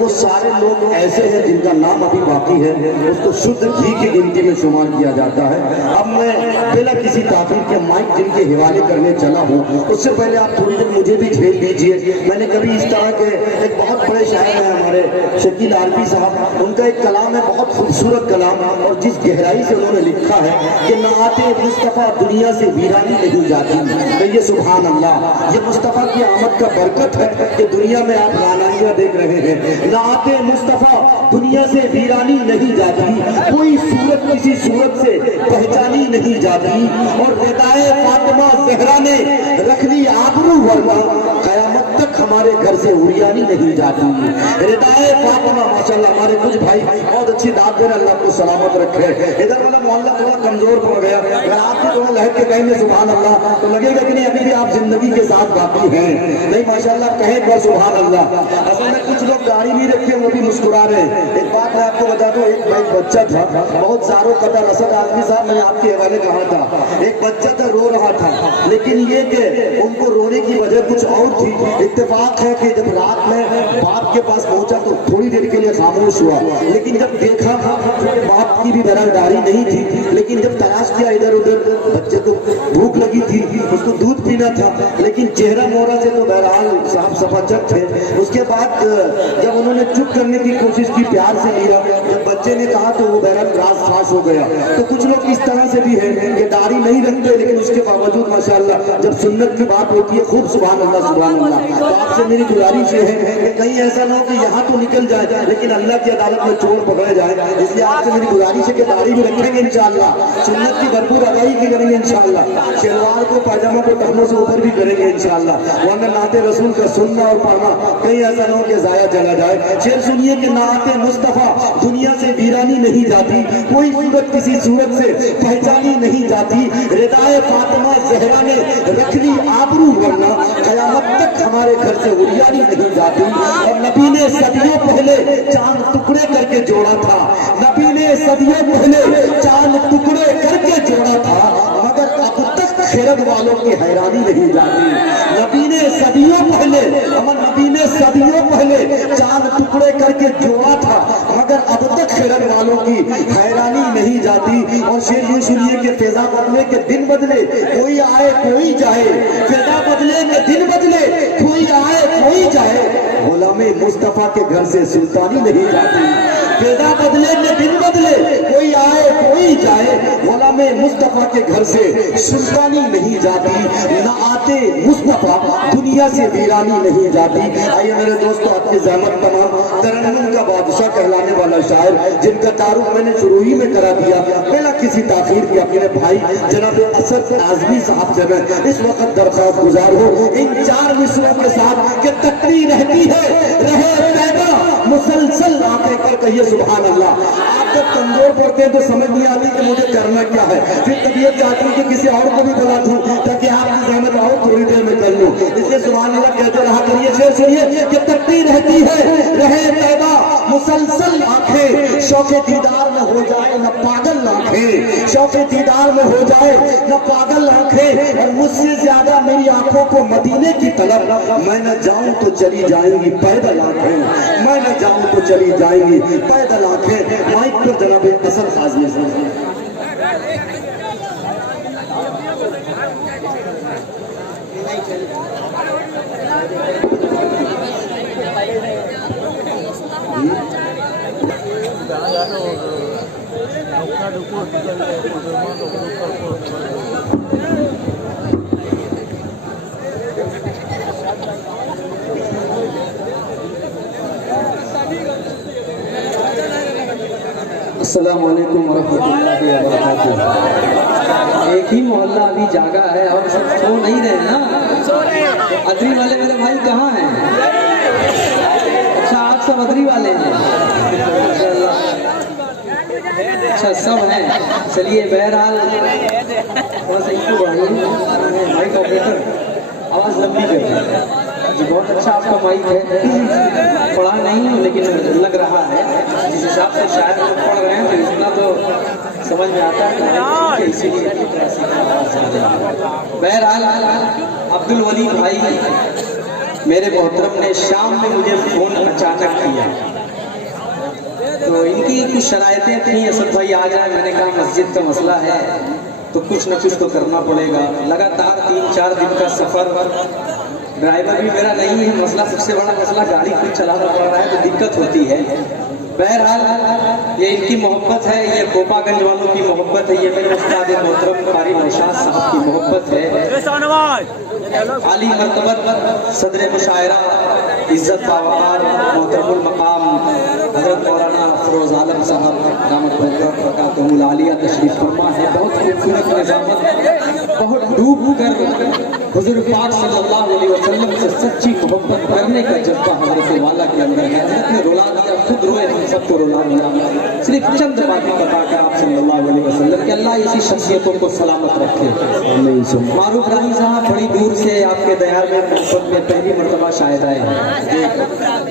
वो सारे लोग ऐसे हैं जिनका नाम अभी बाकी है, उसको शुद्ध घी की गिनती में शुमार किया जाता है। अब मैं बिना किसी ताकीर के माइक जिनके हवाले करने चला हूँ, उससे पहले आप थोड़ी देर मुझे भी झेल लीजिए। मैंने कभी इस तरह के एक बहुत बड़े शायर हैं हमारे शकील आरपी साहब, उनका एक कलाम है, बहुत खूबसूरत कलाम, और जिस गहराई से उन्होंने लिखा है कि न आते मुस्तफ़ा दुनिया से वीरानी नहीं जाती। कहिए सुभान अल्लाह। ये मुस्तफ़ा की आमद का बरकत है कि दुनिया में आप रानाइयाँ देख रहे हैं। न आते मुस्तफ़ा दुनिया से वीरानी नहीं जाती, कोई सूरत किसी सूरत से पहचानी नहीं जाती, और रिदाए फातिमा ज़हरा ने रख ली आबरू, वरना क़यामत तक हमारे घर से उड़ियानी नहीं जाती। रिदाए फातिमा, माशाल्लाह हमारे कुछ भाई बहुत अच्छी दाद दे रहे, अल्लाह को सलामत रखे। इधर वाला मोहल्ला थोड़ा कमजोर पड़ गया, अगर आप भी थोड़ा लहर के कहेंगे सुभान अल्लाह तो लगेगा कि नहीं अभी भी आप जिंदगी के साथ बाकी हैं। नहीं माशाल्लाह कहें तो सुभान अल्लाह। असल में कुछ लोग गाड़ी भी रखे वो भी मुस्कुरा रहे हैं। एक बात मैं आपको बता दूं, एक भाई बच्चा था बहुत ज़ारो कदर, असद आजमी साहब मैंने आपके हवाले कहा था, एक बच्चा था रो रहा था, लेकिन ये कि उनको रोने की वजह कुछ और थी। इत्तेफाक है कि जब रात में बाप के पास पहुंचा तो थोड़ी देर के लिए खामोश हुआ, लेकिन जब देखा बाप की भी बराबरदारी नहीं थी, लेकिन जब तलाश किया इधर उधर, बच्चे को भूख लगी थी, उसको दूध पीना था, लेकिन चेहरा मोहरा से तो बहरहाल साफ सफाचक थे। उसके बाद जब उन्होंने चुप करने की कोशिश की, प्यार से लिया, जब बच्चे ने कहा तो वो बहरहाल राज फाश हो गया। तो कुछ लोग इस तरह से भी हैं कि दाढ़ी नहीं रखते, लेकिन उसके बावजूद माशाल्लाह जब सुन्नत की बात होती है खूब सुभान अल्लाह सुभान अल्लाह। तो आपसे मेरी गुजारिश है कि कहीं ऐसा ना हो कि यहाँ तो निकल जाए लेकिन अल्लाह की अदालत में चोर पकड़े जाए। इसलिए आपसे मेरी गुजारिश है कि दाढ़ी भी रखेंगे इंशाअल्लाह, सुन्नत की भरपूर अदाई की करेंगे इंशाअल्लाह, शलवार को पायजामा को टखनों से ऊपर भी करेंगे इंशाअल्लाह, वरना नाते रसूल का सुनना और पढ़ना कहीं ऐसा ना हो कि जाया चला जाए। शेर सुनिए कि नाते मुस्तफ़ा दुनिया से वीरानी नहीं जाती, कोई सूरत किसी सूरत से पहचानी नहीं जाती, रिदाए फातिमा ज़हरा ने रख ली आबरू, वरना क़यामत तक हमारे घर से उड़ियानी नहीं जाती। और नबी ने सदियों पहले चांद टुकड़े करके जोड़ा था, नबी ने सदियों पहले चांद टुकड़े करके जोड़ा था, मगर अब तक खैरत वालों की हैरानी नहीं जाती। नबी ने सदियों पहले, अमर नबी ने सदियों पहले चांद टुकड़े करके जोड़ा था, मगर अब तक खैरत वालों की हैरानी नहीं जाती। और शेर ये सुनिए कि फिजा बदले के दिन बदले, कोई आए कोई जाए, फिजा बदले के दिन बदले, कोई आए कोई जाए, गुलामे मुस्तफा के घर से सुल्तानी नहीं जाती। फिजा बदले के दिन बदले, कोई आए कोई जाए, गुलामे मुस्तफा के घर से सुल्तानी नहीं जाती। न आते मुस्तफा दुनिया से वीरानी नहीं जाती। आइए मेरे दोस्तों, आपकी ज़हमत तमाम तरन्नुम का बादशाह कहलाने वाला शायर, जिनका तारुफ मैंने शुरू ही में करा दिया बिना किसी ताखीर के, अपने भाई जनाब असद आज़मी साहब से मैं इस वक्त दरख्वास्त गुजार हूँ इन 4 मिसरों के साथ कि तकती रहती है रहे पैदा मुसलसल आके कर, कहिए सुभान अल्लाह। आप जब कमजोर पड़ते हैं तो समझ नहीं आती कि मुझे करना क्या है, फिर तबीयत चाहती है कि किसी और को भी बुला दूं ताकि आपकी जहमत आओ थोड़ी देर में कर लूं। इसलिए सुभान अल्लाह कहते रहा करिए। शेर सुनिए कि तकती रहती है रहे पैदा मुसलसल आंखें, शौके दीदार में हो जाए न पागल आंखें, शौके दीदार में हो जाए न पागल आंखें, और मुझसे ज्यादा मेरी आंखों को मदीने की तलब, मैं न जाऊं तो चली जाएंगी पैदल आंखें, मैं न जाऊं तो चली जाएंगी पैदल आंखें। माइक पर जनाब असद आज़मी साहब। अस्सलाम वालेकुम वरहमतुल्लाहि वबरकातुहू। एक ही मोहल्ला अभी जागा है और सब सो नहीं रहे ना। अदरी वाले मेरे भाई कहाँ हैं? अच्छा आप सब अदरी वाले हैं, अच्छा सब हैं। चलिए बहरहाल थोड़ा सा इक्को बढ़ाइए, माइक ऑपरेटर आवाज़ लंबी करिए जी। बहुत अच्छा आपका माइक है, पढ़ा नहीं लेकिन लग रहा है जिस हिसाब से शायद लोग पढ़ रहे हैं तो इतना तो समझ में आता है, इसीलिए बहरहाल अब्दुल वली भाई मेरे मोहतरम ने शाम में मुझे फ़ोन अचानक किया, तो इनकी कुछ शराइतें थी, असद भाई आ जाए। मैंने कहा मस्जिद का मसला है तो कुछ न कुछ तो करना पड़ेगा। लगातार 3-4 दिन का सफ़र, ड्राइवर भी मेरा नहीं है, मसला सबसे बड़ा मसला गाड़ी खुद चलाना पड़ रहा है तो दिक्कत होती है। बहरहाल ये इनकी मोहब्बत है, ये गोपागंज वालों की मोहब्बत है, ये मेरे उस्ताद मोहतरम कारी नौशाद साहब की मोहब्बत है। आली मर्तबत सदर मुशायरा इज़्ज़त बावकार मोहतरमुल मकाम हज़रत मौलाना फरोज़ आलम साहब दामत बरकatuहुल आलिया तशरीफ़ फरमा है। बहुत खूबसूरत निज़ामत, बहुत डूब कर हुज़ूर पाक सल्लल्लाहु अलैहि वसल्लम से सच्ची मोहब्बत करने का जज्बा हज़रत वाला के अंदर है। हज़रत ने रुला दिया, खुद रोए, हम सबको रुला दिया। सिर्फ चंद बातें बताकर आप सल्लल्लाहु अलैहि वसल्लम कि अल्लाह इसी शख्सियतों को सलामत रखे। मारूफ रज़ी साहब बड़ी दूर से आपके दयार में मोहब्बत में पहली मरतबा शायद आए हैं,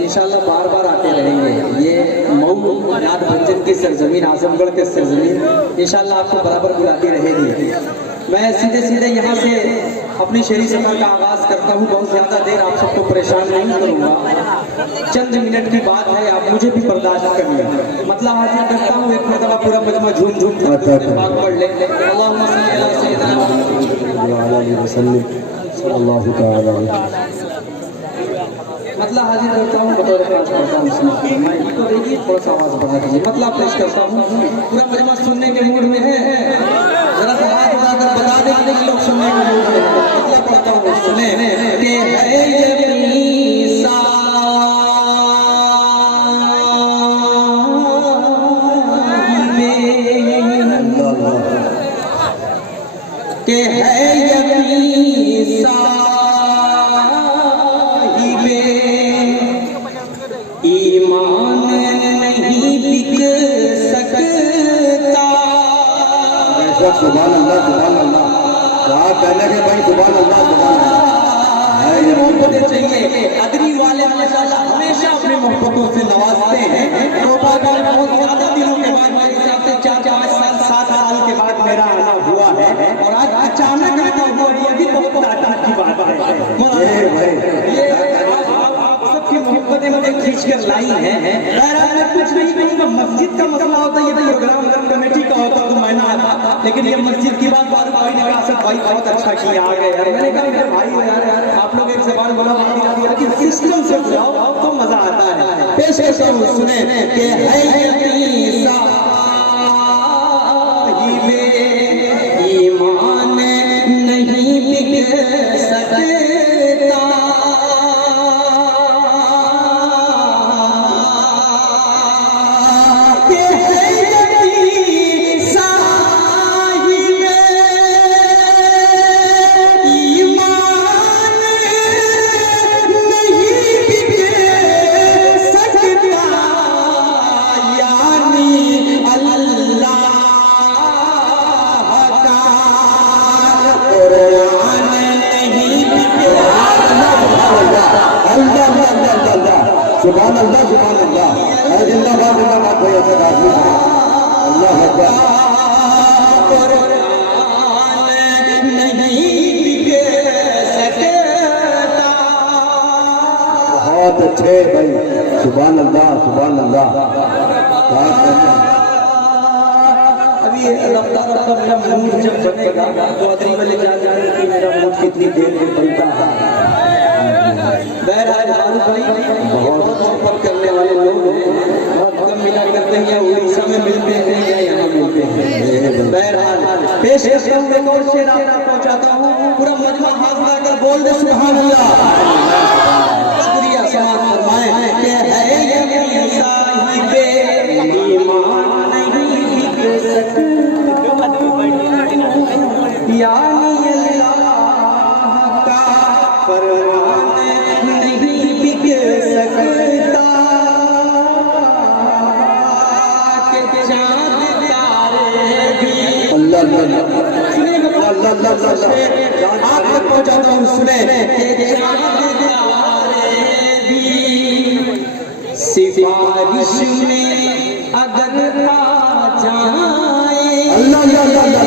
इंशाल्लाह बार बार आते रहेंगे। ये मऊ नाथभंजन की सरजमीन, आजमगढ़ के सरजमीन इंशाल्लाह आपको बराबर बुलाती रहेगी। मैं सीधे सीधे यहाँ से अपनी शेरी सफर का आगाज़ करता हूँ। बहुत ज़्यादा देर आप सबको परेशान नहीं करूँगा, चंद मिनट की बात है, आप मुझे भी बर्दाश्त करिए। मतलब हासिल करता हूँ, एक मरतबा पूरा मजमा झूम झूम कर पढ़ ले। अल्लाहुम्मा सल्ली अला सय्यिदिना सल्लल्लाहु तआला मतलब हाजिर करता हूँ, बतौर पास करता हूँ। मैं तो देखिए थोड़ा सा आवाज़ बढ़ा दीजिए। मतलब पेश करता हूँ, पूरा मजमा सुनने के मूड में है, जरा सा हाथ उठाकर बता दें कि लोग सुनने के मूड में है। मतलब पढ़ता हूँ, सुने कि है यकीन सा के है यकीन सा ईमान नहीं बिक सकता। सुभान अल्लाह, सुभान अल्लाह, क्या कहने के भाई, सुभान अल्लाह, सुभान अल्लाह। मोहब्बतें चाहिए, अदरी वाले माशाअल्लाह हमेशा अपनी मोहब्बतों से नवाजते हैं। गोपागंज बहुत ज्यादा दिनों के बाद, मेरे हिसाब से 4-5 साल 7 साल के बाद मेरा आना हुआ है, और आज अचानक आना हुआ, ये भी बहुत ताकत की बात है। सबकी मोहब्बतें मुझे खींच कर लाई है। बहरहाल मैं कुछ नहीं कहूँगा, मस्जिद का मसला होता, ये प्रोग्राम कमेटी का होता तो मैं ना आता, लेकिन ये मस्जिद की बात बार भाई ने कहा, सब भाई बहुत अच्छा किया आ गए यार। मैंने कहा मेरे भाई हो यार, आप लोग एक सवाल बोला लेकिन सिस्टम से बुलाओ तो मजा आता है। पेश करता हूँ, सुने कि है यकीन साहिबे ईमान नहीं बिक सकता। सुभान अल्लाह, सुभान अल्लाह, जिंदाबाद, जिंदाबाद भाई, असद आदमी अल्लाह अकबर। बहुत अच्छे भाई, सुभान अल्लाह, सुभान अल्लाह। अभी रफ्तार मेरा मूड जब बनेगा तो अदरी वाले जान जाने की मेरा मूड कितनी देर में बनता है। बहरहाल भाई बहुत मोहब्बत करने वाले लोग हैं, बहुत कम मिला करते हैं, या उड़ीसा में मिलते हैं या यहाँ मिलते हैं। बहरहाल पेश करता हूँ, एक और शेर आप तक पहुँचाता हूँ, पूरा मजमा हाथ लगाकर बोल दे सुभान अल्लाह। शुक्रिया, समाज फरमाए कि है यकीन साहिबे ईमान नहीं बिक सकता, यानी अल्लाह का फरमान नहीं बिक सकता, के चाँद तारे भी अल्लाह अल्लाह अल्लाह आप तक पहुँचाता हूँ, सुने के चाँद तारे भी सिफारिश में अगर आ जाए। अल्लाह अल्लाह अल्लाह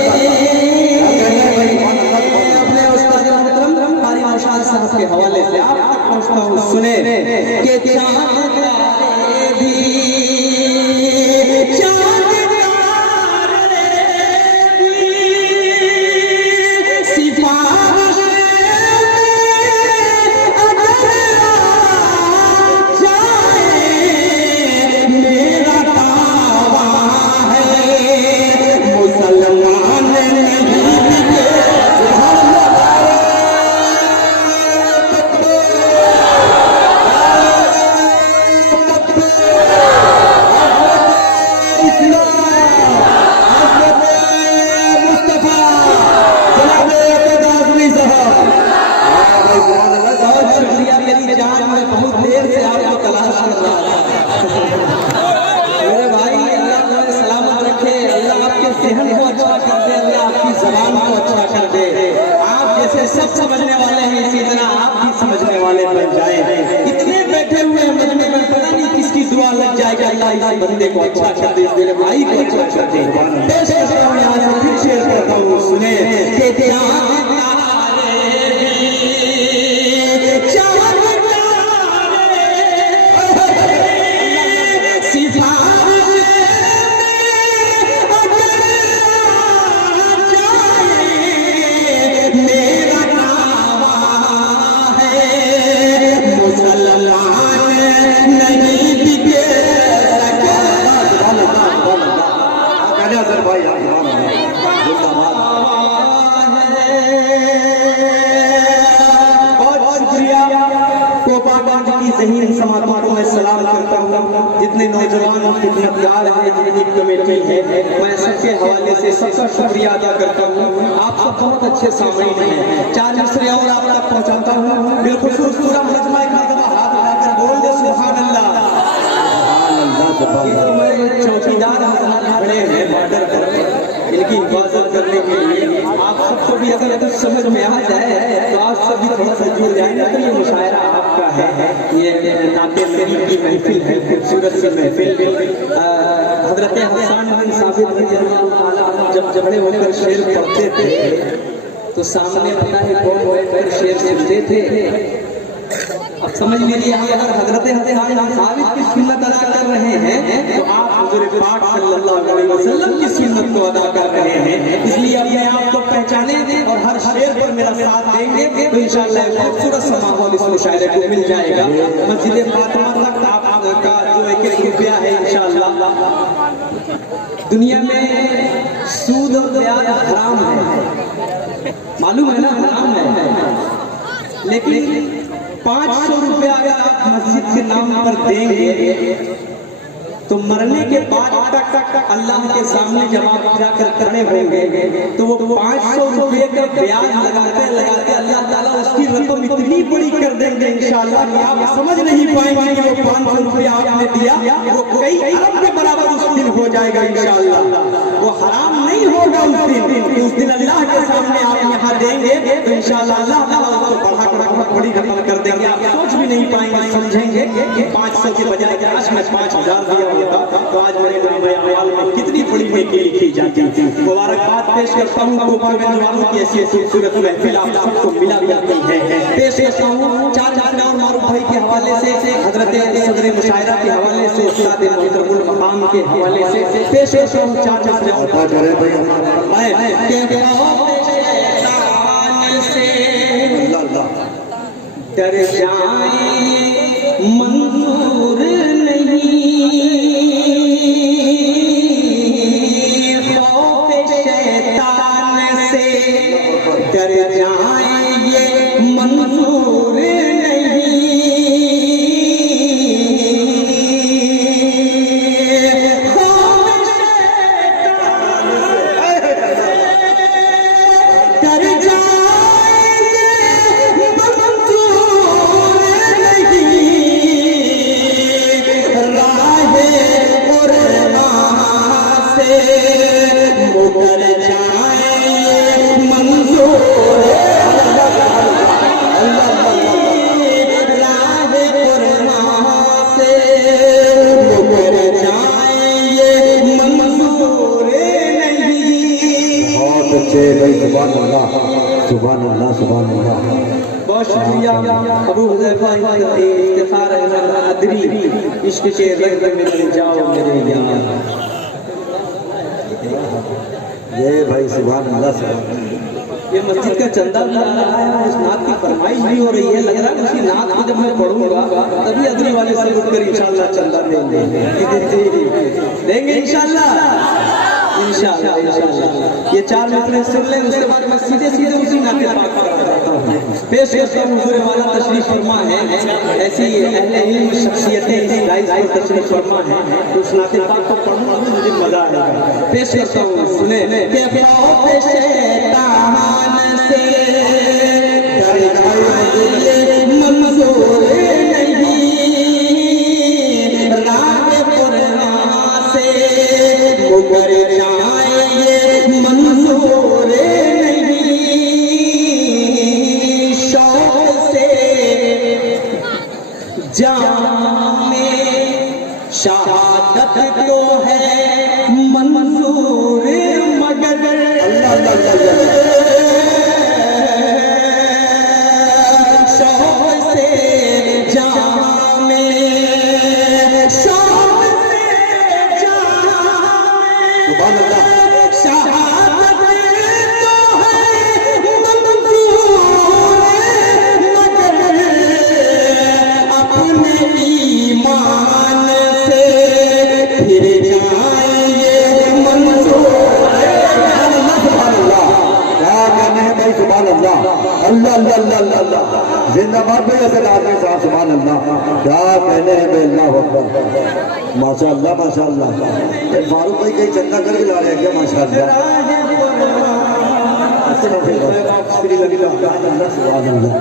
अपने उस्ताद मोहतरम कारी नौशाद साहब के हवाले से आप पहुंचता हूँ सुने कि चांद तारे भी सब समझने वाले हैं, इसी तरह आप भी समझने वाले बन जाएं। इतने बैठे हुए हैं मजमे में, पता नहीं किसकी दुआ लग जाएगा, अल्लाह इस बंदे को अच्छा कर दे, मेरे भाई को अच्छा कर दे। पेश करता हूं यहाँ से, फिर शेयर करता हूँ सुने कि सलाम करता हूँ। जितने नौजवान खिदमतगार हैं, जितनी कमेटी है, मैं सबके हवाले से सबका शुक्रिया अदा करता हूँ। आप सब बहुत अच्छे सामईन हैं। 4 मिसरे और आप तक पहुँचाता हूँ। बिलखुसूस पूरा मजमा एक मरतबा हाथ उठाकर बोल दे सुभान अल्लाह। चौकीदार खड़े हैं बॉर्डर पर, इनकी हिफाजत करने के लिए आप सबको भी अगर कुछ समझ में आ जाए तो आप सब भी थोड़ा सा जुड़ जाएंगे। तो ये मुशायरा आपका है, ये नाते नबी की महफिल है, खूबसूरत सी महफिल। हजरत हसन बिन साबित रज़ियल्लाहु अन्हु जब जबड़े होकर शेर पढ़ते थे तो सामने पता है कौन बैठकर शेर सुनते थे। अब समझ लीजिए, अगर हजरत हसन साबित की सुन्नत अदा कर रहे हैं तो आप हुजूर पाक सल्लल्लाहु अलैहि वसल्लम की सुन्नत को अदा कर रहे हैं। इसलिए अपने आप को पहचाने और हर शेर पर मेरा साथ देंगे तो इंशाअल्लाह खूबसूरत सा माहौल इस मुशायरे को मिल जाएगा। मस्जिद फातिमा तक आपका जो एक रुपया है इंशाअल्लाह। दुनिया में सूद और ब्याज हराम है, मालूम है ना, हराम है। लेकिन 500 रुपया अगर आप मस्जिद के नाम पर देंगे तो मरने के बाद तक अल्लाह के सामने जब आप जाकर खड़े होंगे तो वो 500 रुपये का ब्याज लगाते लगाते अल्लाह ताला उसकी रकम इतनी बड़ी कर देंगे इंशाअल्लाह कि आप समझ नहीं पाएंगे कि वो 500 रुपया आपने दिया वो कई अरब के बराबर उस दिन हो जाएगा इंशाअल्लाह। वो हराम नहीं होगा उस दिन अल्लाह के सामने आप यहाँ देंगे तो इंशाअल्लाह अल्लाह ताला उसको बढ़ाकर बड़ी रकम कर देंगे। आप सोच भी नहीं पाएंगे, समझेंगे कि 500 के बजाय काश मैं 5000 दिया तो आज मेरे अमाल में कितनी बड़ी नेकी लिखी जाती थी। मुबारकबाद पेश करता हूँ कोपागंज वालों की ऐसी खूबसूरत महफिल आप सबको मिला करती है। पेश करता हूँ 4 और मारूफ भाई के हवाले से, हजरत सदर मुशायरा के हवाले से, उस्ताद मोहतरमुल मकाम के हवाले से पेश करता हूँ 4 डर जाए मंजूर नहीं, खौफ शैतान से डर जाए ये मंजूर नहीं। खौफ शैतान डर जाए मुकर जाए मंजूर सुभान अल्लाह सुभान अल्लाह। बहुत शुक्रिया अबू हुज़ैफा इफ्तिखार अहमद अदरी, इश्क के रंग में जाओ मेरे यार। ये भाई सुभान अल्लाह सुभान अल्लाह। ये मस्जिद का चंदा भी आ रहा है और उस नात की फरमाइश भी हो रही है। लग रहा है उसकी नात को जब मैं पढ़ूंगा तभी अदरी वाले से उठकर इंशाल्लाह चंदा देंगे इंशाल्लाह। ये 4 मिनट सुन लें, उसके बाद मैं सीधे उसी नाते पाक पर आ जाता हूँ। पेश करता हूँ हुज़ूर वाला तशरीफ फरमा है, ऐसी अहले इल्म शख्सियतें इस राइज पर तशरीफ फरमा है, तो उस नाते पाक को पढ़ूंगा तो मुझे मजा आएगा। पेश करता हूँ, सुने के पाँव पे शैतान से मंजूर नहीं, राह पुरना से मुकर जाए मंजूर नहीं, शौक से जामे शहादत तो है मंजूर मगर शौक से जामे शौक से जामे सुभान अल्लाह। शहादत तो है मंजूर मगर अपने ईमान से फिर जाएंगे मंजूर। सुभान अल्लाह। क्या कहने हैं भाई सुभान अल्लाह। अल्लाह अल्लाह अल्लाह अल्लाह। जिंदाबाद भाई असद आदमी साहब सुभान अल्लाह। क्या कहने हैं भाई अल्लाह अकबर। माशाअल्लाह माशाअल्लाह। ये फारूक भाई कहीं चंदा करके ला रहे हैं क्या? माशाअल्लाह सुभान अल्लाह।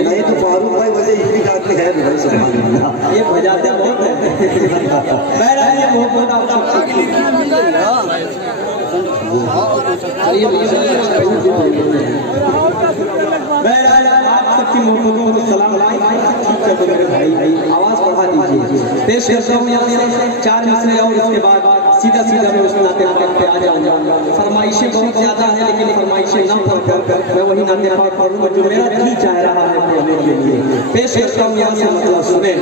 नहीं तो फारूक भाई वैसे इतनी जाते हैं भाई सुभान अल्लाह। ये बजाते बहुत है। ये मोहब्बत आप सबकी मोहब्बतों को सलाम मेरे भाई, आवाज बढ़ा दीजिए। पेश करता हूँ यहाँ से 4 मिसरे और उसके बाद सीधा मैं उस नाते पाक पे आ जाऊंगा। फरमाइशें बहुत ज्यादा है लेकिन फरमाइशें न पढ़कर मैं वही नाते पाक पढ़ूंगा जो मेरा दिल चाह रहा है पढ़ने के लिए। पेश करता हूँ यहाँ से मतलब सुने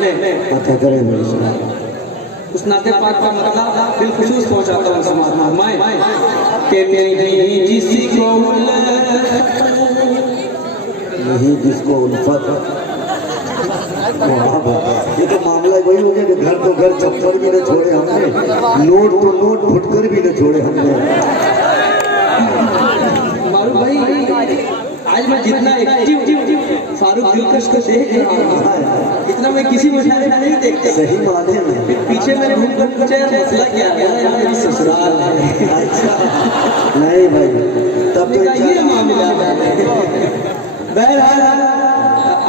उस नाते पाक का मतलब बिलखुसूस पहुंचाता हूँ समाज में कि नहीं जिसको नहीं जिसको उल्फत। ये तो मामला वही हो गया कि घर तो घर चप्पल भी न छोड़े हमने, नोट तो नोट फुटकर भी न छोड़े हमने। मारूफ भाई आज मैं जितना एक्टिव फारूक दिलकश को देख रहा हूँ इतना मैं किसी मुशायरे में नहीं देखता। सही माने में पीछे मैंने घूम कर पूछा यार मसला क्या है, मेरी ससुराल है। नहीं भाई तब तो ये मामला है। बहरहाल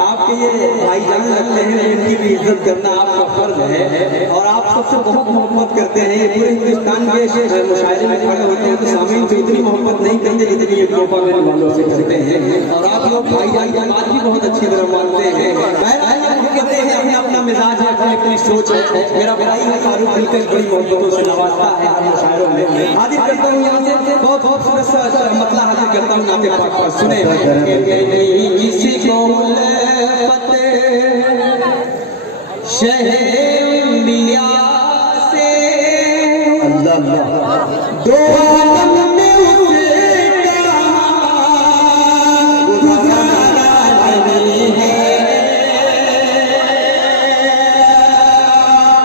आपके ये भाईजान लगते हैं, उनकी भी इज्जत करना आपका फर्ज है और आप सबसे बहुत मोहब्बत करते हैं। ये पूरे हिंदुस्तान के मुशायरे में खड़े होते हैं तो सामने तो इतनी मोहब्बत नहीं करते जितनी ये तोहफा मेरे वालों से करते हैं और आप लोग भाईजान की बात भी बहुत अच्छी तरह मानते हैं। बहरहाल कहते हैं अपना अपना मिजाज है, अपनी अपनी सोच है। मेरा भाई है फारूक दिलकश बड़ी मोहब्बतों से नवाजता है हर मुशायरों में। हाजिर करता हूँ यहाँ से बहुत खूबसूरत मतलब हाजिर करता हूँ नाते पाक पर। सुने किसी को शहरिया से अल्लाह अल्लाह दो आलम में उसका गुजारा नहीं है।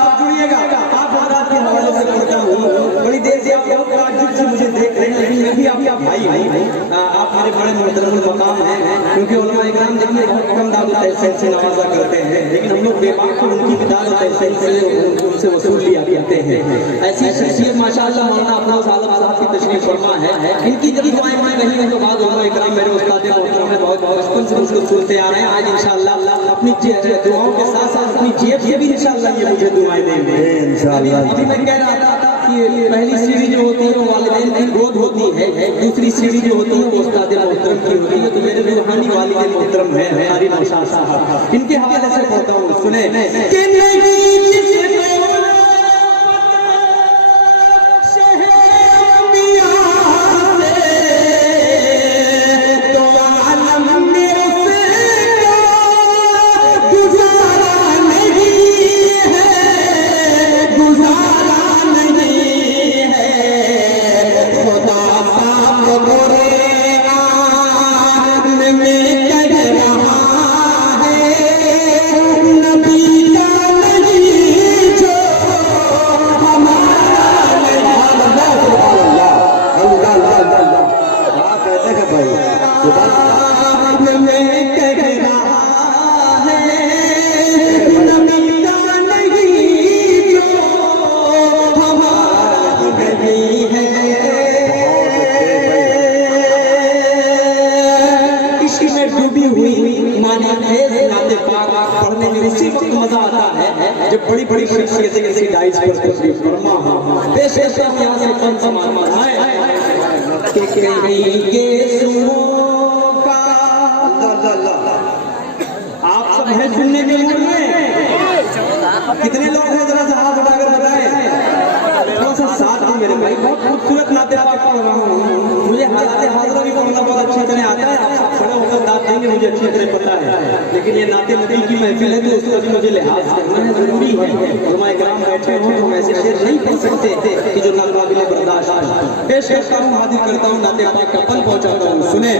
अब जुड़िएगा, आप महाराज के हवाले से करता हूँ। बड़ी देर से आप लोग ताज्जुब से मुझे देख रहे हैं लेकिन मैं भी आपका भाई हूँ। आप मेरे बड़े मोहतरम मकाम हैं क्योंकि उलमा इकराम देखिए बहुत कम दाद तहसील से नवाजा करते हैं लेकिन हम लोग बेबाक को उनकी भी दाद तहसील से उनसे वसूल लिया करते हैं। ऐसी शख्सियत माशाअल्लाह मौलाना अफरोज आलम साहब की तशरीफ फरमा है। इनकी जब दुआएं मांग रही हैं तो बाद उलमा इकराम मेरे उस्ताद मोहतरम है बहुत बचपन से उसको सुनते आ रहे हैं। आज इंशाअल्लाह अपनी दुआओं के साथ साथ अपनी जेब से भी इंशाअल्लाह ये मुझे दुआएं देंगे इंशाअल्लाह। अभी मैं कह रहा था कि पहली सीढ़ी जो होती है वो वालिदैन की गोद होती है, दूसरी सीढ़ी जो होती है वो उस्ताद मोहतरम की होती है। तो मेरे रूहानी वालिदैन मोहतरम है हमारी नौशाद साहब, इनके हवाले से कहता हूँ सुने कि नहीं जिसको ये बड़ी बड़ी शख्सियतें किसी डाइस पर तशरीफ फरमा पेश करता हूं यहां से कौन सा मान आए के कहीं के सुनो का आप सब हैं सुनने के मूड में कितने लोग हैं जरा सा हाथ उठाकर बताएं थोड़ा सा साथ में मेरे भाई बहुत खूबसूरत नाते पाक पढ़ रहा हूँ मुझे हालात हाजरा भी पढ़ना बहुत अच्छी तरह आता है आप सब खड़े होकर दाद देंगे मुझे अच्छी तरह पता है लेकिन ये नाते नबी की महफिल है तो उसका भी मुझे लिहाज करना है जरूरी है उलमा इकराम बैठे हों तो ऐसे शेर नहीं पढ़ सकते कि जो नाकाबिल बर्दाश्त है पेश करता हूँ हाजिर करता हूँ नाते पाक का पल पहुंचाता हूँ सुने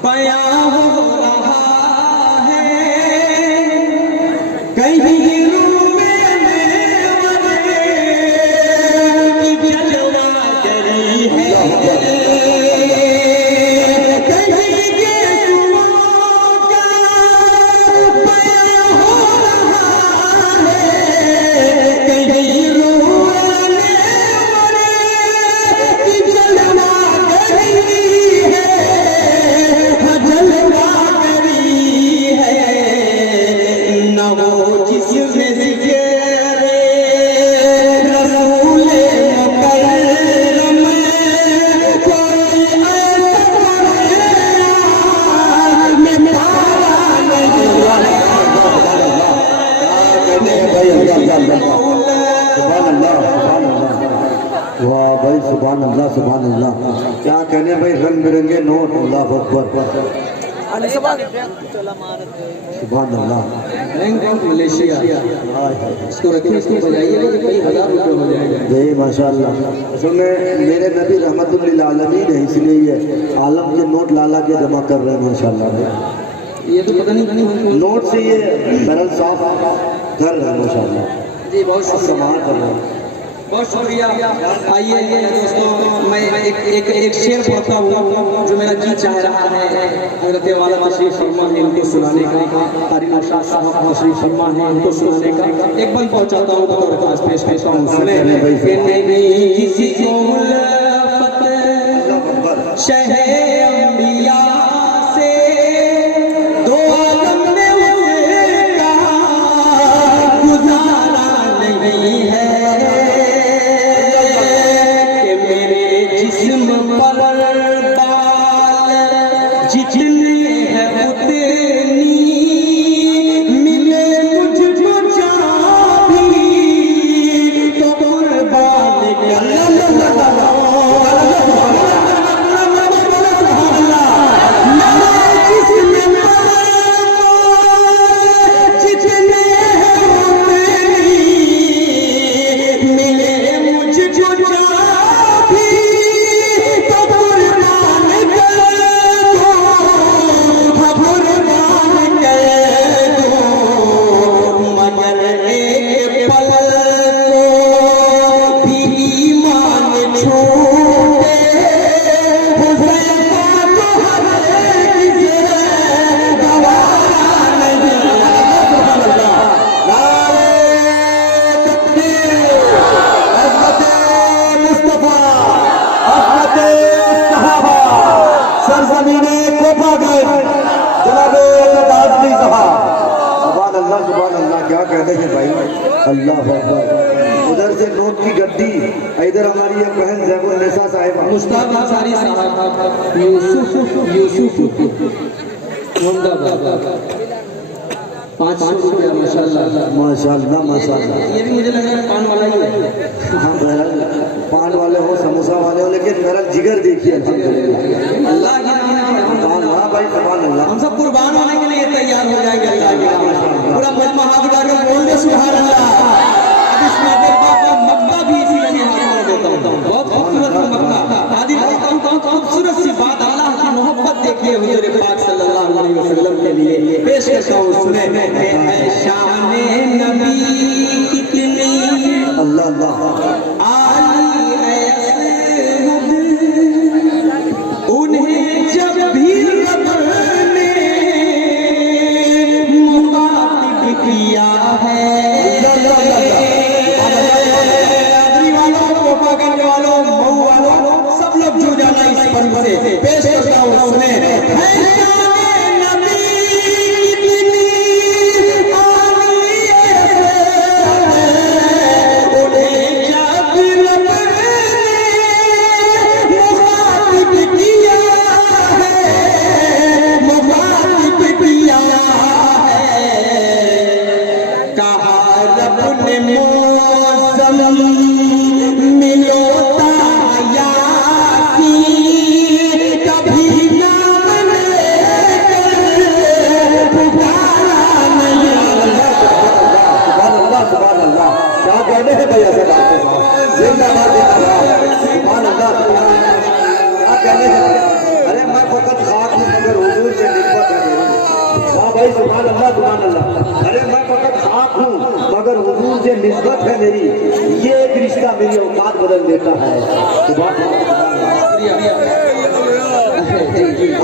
बयां हो रहा है कहीं वाह भाई सुभान अल्लाह क्या कहने भाई रंग बिरंगे नोट अल्लाह अकबर सुभान अल्लाह बैंक ऑफ मलेशिया इसको रखिए इसको बजाइए कई हजार रुपए हो जाएगा जय माशाअल्लाह असल में मेरे नबी रहमतुल लिल आलमीन है इसलिए ये आलम के नोट लाला के जमा कर रहे हैं माशाअल्लाह ये तो पता नहीं नोट से ये बैरल साफ कर रहे हैं माशाअल्लाह जी बहुत समार कर रहे हैं बहुत शुक्रिया आइए दोस्तों मैं एक शेर पढ़ता हूँ जो मेरा जी चाह रहा है हजरत वाला तशरीफ फरमा है उनको सुनाने का तारीख शाह साहब तशरीफ फरमा है उनको सुनाने का एक बल पहुँचाता हूँ बतौर खास पेश करता हूँ सुने किसी को शहर अंबिया से दो आलम में उसका गुजारा नहीं है जितने हैं उतनी मिले मुझको चाबी तो कुर्बान जितने हैं उतनी मिले मुझको चाबी तो कुर्बान क्या कहते हैं भाई अल्लाह उधर से नोट की गड्डी इधर हमारी एक बहन जैबुन्निसा साहिबा मुश्ताक अंसारी साहब यूसुफ मुहम्मदाबाद 500 रुपया माशाल्लाह ये भी मुझे लग रहा है पान वाला ही है हाँ पान वाले हो समोसा वाले हो लेकिन मेरा जिगर देखिए अल्लाह की हाँ भाई सुभान अल्लाह हम सब कुर्बान होने के लिए तैयार हो जाएंगे अल्लाह की पूरा मजमा हाथ उठा कर बोल दे सुभान अल्लाह अब इस मजमा का मक्का भी इसी के हाथ में देता हूं बहुत खूबसूरत मक्का हाजिर करता हूं बहुत खूबसूरत सी बात अल्लाह की मोहब्बत देखिए हुजूर पाक सल्लल्लाहु अलैहि वसल्लम के लिए पेश करता हूं सुने शान नबी कितनी अल्लाह उन्हें जब भी रब ने मुखातिब किया है आदमी वालों कोपा करने वालों मऊ वालों सब लोग जो जाना इस पर से पेश करता हूँ सुने अपने मौसम मिलोता यासी कभी नाम लेकर पुकारा नहीं। सुभान अल्लाह, क्या कहने हैं भैया से आपके साथ, जिंदाबाद जिंदाबाद, सुभान अल्लाह, क्या कहने हैं। अरे मैं फकत खाक हूँ मगर हुजूर से निस्बत है मेरी। हाँ भाई सुभान अल्लाह सुभान अल्लाह। अरे मैं फकत खाक हूँ मगर हुजूर से निस्बत है मेरी, ये एक रिश्ता मेरी औकात बदल देता है। सुभान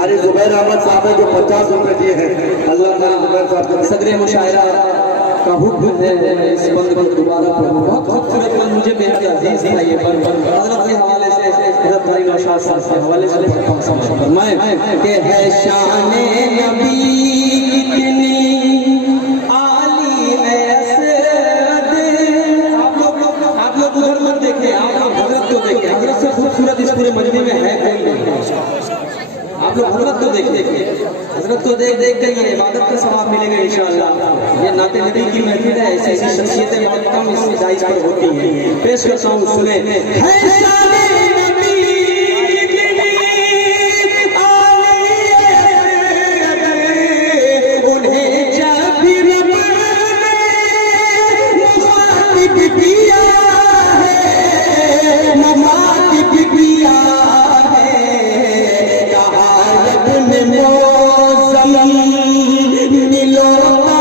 अरे जुबैर अहमद साहब है जो 50 रुपए दिए हैं, अल्लाह ताला जुबैर साहब को सदरे मुशायरा का हुक्म है इस बंद को दोबारा पढ़ो। बहुत खूबसूरत बंद मुझे बेहद अजीज था ये बंद, हज़रत के हवाले से हज़रत भाई नौशाद साहब के हवाले से पढ़ता हूं। फरमाए कि है शाने नबी कितनी आली ऐसे दे। आप लोग उधर मत देखें, आप हज़रत को देखें। हज़रत से खूबसूरत इस पूरे मजमे में है कोई नहीं। आप लोग हज़रत को देखिए, हज़रत को देख देख कर ये इबादत का सवाब मिलेगा इंशाअल्लाह। ये नाते नबी की महफिल है, ऐसी ऐसी शख्सियतें बहुत कम इस मिजाज पर होती हैं। पेश करता हूँ, सुने। है शाने नबी उन्हें जब भी मुखातिब किया है, मुखातिब किया मिलोता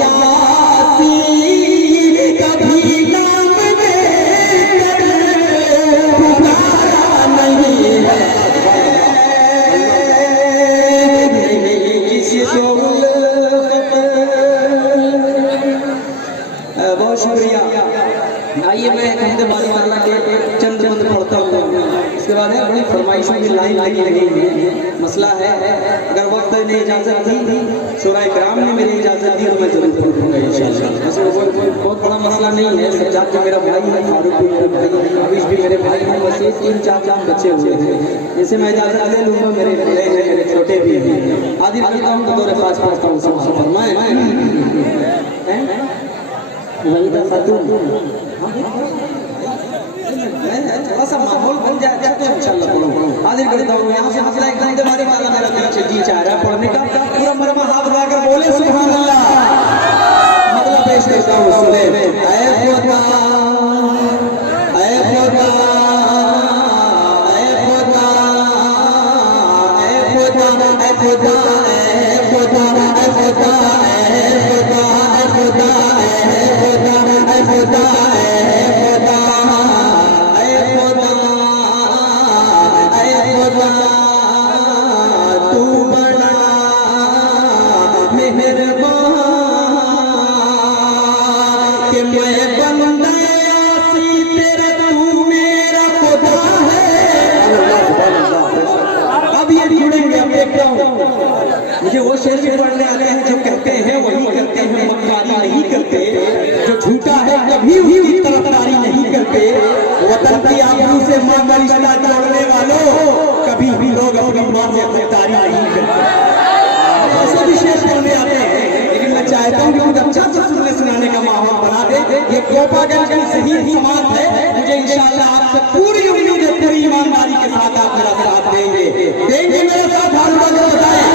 यासी कभी नाम पुकारा नहीं है। बहुत शुक्रिया। आइए मैं हिंद बारी वाला के चंद बंद पढ़ता हूँ, इसके बाद है बड़ी फरमाइशों की लाइन लगी है। मसला है अगर वक्त ने इजाज़त दी, शोरा इकराम ने मेरी इजाज़त दी तो मैं जरूर पढ़ूंगा इंशाअल्लाह। ऐसे कोई बहुत बड़ा मसला नहीं है। सज्जाद जो मेरा भाई है, फारूक भी मेरा भाई है, अवीश भी मेरे भाई हैं, बस 3-4 बच्चे हुए हैं। जैसे मैं इजाज़त ले लूँगा, मेरे बड़े हैं, मेरे छोटे भी हैं। आदि पढ़ता हूँ तो दौरे खास पढ़ता हूँ। सब फरमाए वहीदा खातून, थोड़ा सा माहौल बन जाए अच्छा तो इंशाअल्लाह पढ़ूं। हाजिर करता हूँ यहाँ से मसला एकदम तुम्हारे वाला मेरा दिल से जी चाह रहा है पढ़ने का। पूरा मरमा हाथ उठाकर बोले सुभान अल्लाह। मतलब पेश करता हूँ, सुने। ऐ खुदा ऐ खुदा ऐ खुदा ऐ खुदा ऐ खुदा ऐ खुदा ऐ खुदा ऐ खुदा ऐ खुदा ऐ खुदा तू बड़ा मेहरबान कि मैं बंदा आसी तेरा, तू मेरा खुदा है। अब ये जुड़ेंगे, अब देखता हूँ। मुझे वो शेर भी पढ़ने आते हैं जो कहते हैं वही करते हैं, मक्कारी नहीं करते। जो झूठा है कभी भी तरफदारी नहीं करते। वतन की आबरू से मां का रिश्ता जोड़ने वालों कभी भी लोग अपनी मां से तरफदारी नहीं करते। ऐसे भी शेर पढ़ने आते हैं, लेकिन मैं चाहता हूँ कि कुछ अच्छा सा सुनने सुनाने का माहौल बना दे। ये गोपागंज की सही समाज है। मुझे इंशाअल्लाह आपसे पूरी उम्मीद है, पूरी ईमानदारी के साथ आप मेरा साथ देंगे मेरे साथ हाथ उठाकर बताएं।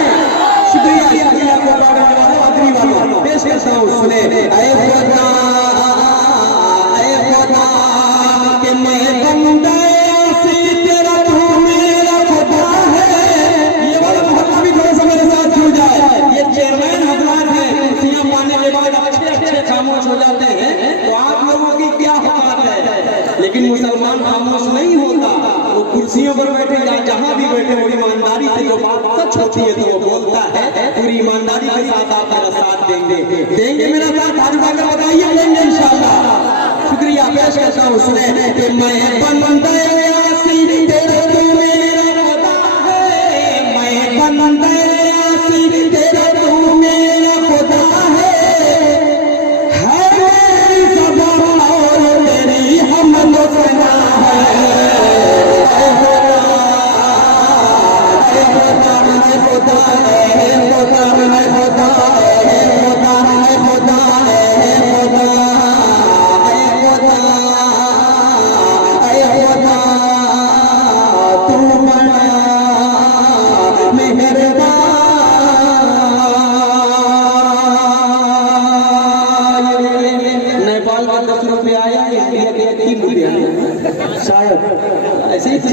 शुक्रिया गोपागंज वालों, आदमी वालों। पेश करता हूँ, सुने। ऐ खुदा कि मैं बंदा आसी तेरा, तू मेरा खुदा है। ये वाला मोहल्ला भी थोड़ा सा मेरे साथ जुड़ जाए। ये चेयरमैन हजरात हैं, कुर्सियां पाने के बाद अच्छे खामोश हो जाते हैं, तो आप लोगों की क्या बात है। लेकिन मुसलमान खामोश नहीं होता, वो कुर्सियों पर बैठे या जहाँ भी बैठे वो ईमानदारी से जो बात सच होती है तो वो बोलता है। पूरी ईमानदारी के साथ आप मेरा साथ देंगे मेरा साथ हाथ उठाकर बताइए, देंगे इंशाअल्लाह। शुक्रिया। पेश करता हूँ, सुने। कि मैं बंदा आसी तेरा, तू मेरा खुदा है। मैं बंदा आसी तेरा, तू मेरा खुदा है। मेरी ज़बान और तेरी हमद सना है। खुदा है खुदा है खुदा है खुदा है खुदा है खुदा का 10 रुपये आया, इंडिया के 3 रुपये शायद ऐसे ही कुछ।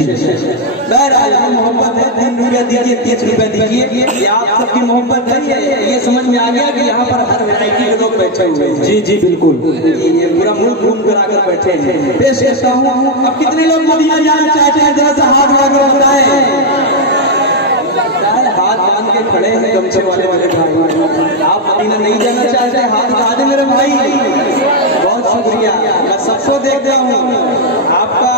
बहरहाल मोहब्बत है, 3 रुपया दीजिए, 30 रुपया दीजिए, ये आप सबकी मोहब्बत है। ये समझ में आ गया कि यहाँ पर हर वैरायटी के लोग बैठे हुए हैं। जी जी बिल्कुल, ये पूरा मुल्क घूम कर आकर बैठे हैं। पेश करता हूँ, अब कितने लोग मदीना जाना चाहते हैं, जरा सा हाथ लगाकर बताएं। हाथ बांध के खड़े हैं गमछे वाले भाई। आप मदीना नहीं जाना चाहते, हाथ उठा दे मेरे भाई। बहुत शुक्रिया, मैं सबको देख रहा हूँ, आपका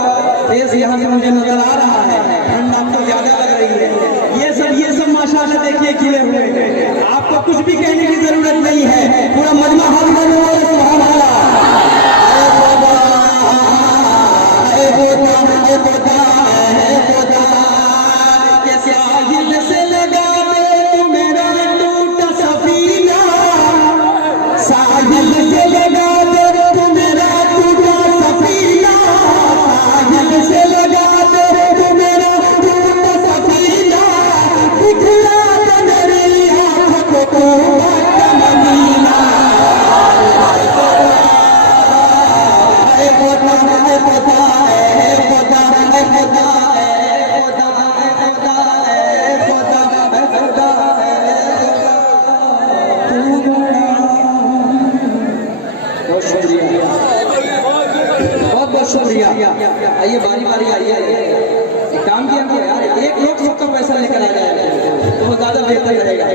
फेस यहाँ से मुझे नजर आ रहा है, ठंड आपको ज्यादा लग रही है। ये सब माशाल्लाह देखिए खिले हुए हैं, आपको कुछ भी कहने की जरूरत नहीं है, पूरा मजमा हाथ में शुक्रिया। आइए बारी बारी आइए, एक काम किया करो यार, एक लोग सबका पैसा लेकर आ जाए तो वो ज्यादा बेहतर रहेगा।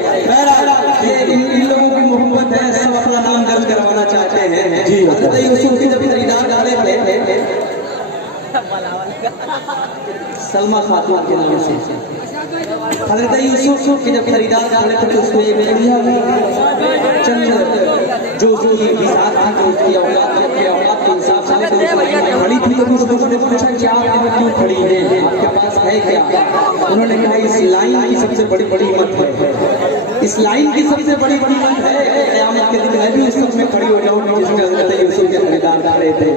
इन लोगों की मोहब्बत है, सब अपना नाम दर्ज करवाना चाहते हैं। जी यूसुफ की जब खरीदार डाले थे सलमा खातून के नाम से, हजरत यूसुफ की जब खरीदार डाले थे तो उसको ये चंद जो उसकी बिसात थी, जो उसकी औलाद के हिसाब से खड़ी थी, तो उसने पूछा कि आप क्यों खड़ी है, आपके पास है क्या? उन्होंने कहा इस लाइन की सबसे बड़ी कीमत है, इस लाइन की सबसे बड़ी कीमत है, क़यामत के दिन मैं भी उस सब में खड़ी हो जाऊंगी जिसमें हज़रत यूसुफ के खरीदार खड़े थे।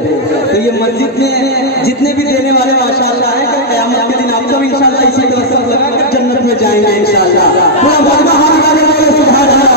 तो ये मस्जिद में जितने भी देने वाले माशाअल्लाह है, क़यामत के दिन आपको भी इंशाअल्लाह इसी तरह सब लगाकर जन्नत में जाएंगे इंशाअल्लाह। पूरा मजमा हाथ लगा के सुभान अल्लाह।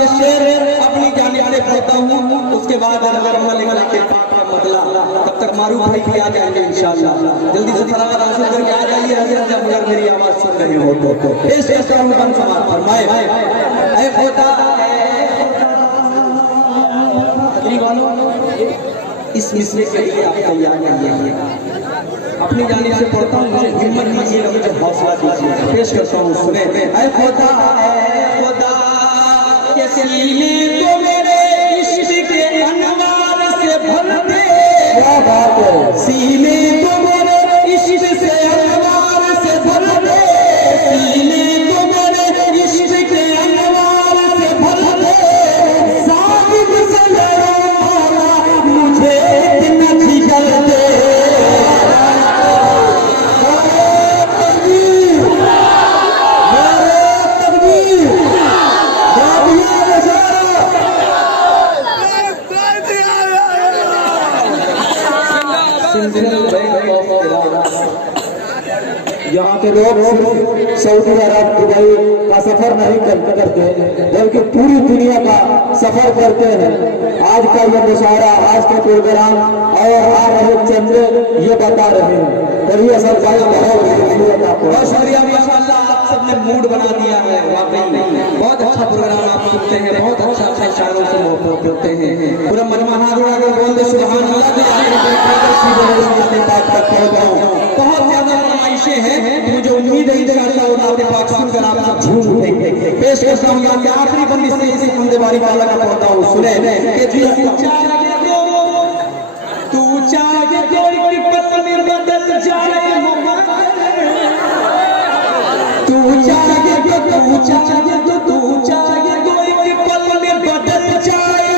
ये शेर अपनी जानिब से पढ़ता हूँ, उसके बाद तब तक मारूफ भाई भी आ जाएंगे इंशाअल्लाह। जल्दी से फरागत हासिल करके आ जाइए हज़रत, जब अगर मेरी आवाज़ सुन रहे हो तो पेश करता हूँ बन समाज फरमाए। ऐ खुदा इस मिसरे के लिए आप तैयार रहिए, अपनी जानिब से पढ़ता हूँ, मुझे हिम्मत दीजिएगा, मुझे हौसला दीजिएगा। पेश करता हूँ सुने। ऐ खुदा के सीने को मेरे इश्क के अनवार से भर दे, सीने को मेरे इश्क से अनवार से भर दे, सीने को मेरे इश्क के अनवार से भर दे, साहिब से लड़ा मुझे इतना जिगर दे। यहाँ के लोग सऊदी अरब दुबई का सफर नहीं करते, बल्कि पूरी दुनिया का सफर करते हैं। आज का ये मुशायरा, आज का प्रोग्राम और आ रहे चंद्र ये बता रहे हैं। चलिए सर भाई बहुत शुक्रिया, माशाअल्लाह आप सब आपने मूड बना दिया है, वाकई बहुत अच्छा प्रोग्राम आप सुनते हैं, बहुत अच्छा अच्छा शायरों से मोहब्बत करते हैं। पूरा मनमहा अगर बोल दे सुभान अल्लाह तो बहुत ज्यादा फरमाइशें हैं, मुझे उम्मीद है इंशाअल्लाह वो नाते पाक सुनकर आप सब झूम उठेंगे। पेश करता हूँ यहाँ के आखिरी बंदी से इसी हमदे बारी वाला का पढ़ता हूँ, सुने कि तू चाहे कोई पल में बदल जाए तू चाहे कोई पल में बदल जाए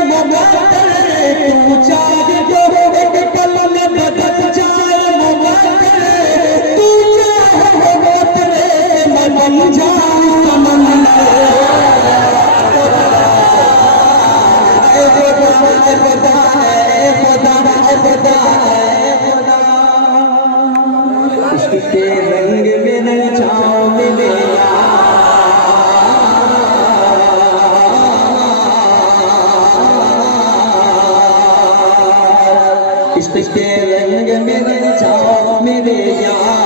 तू चाहे कोई पल में बदल जाए तू चाहे तेरे मन जाए तमन्ना इसके रंग में न जाओ मिले इसके रंग में न जाओ मेरे यार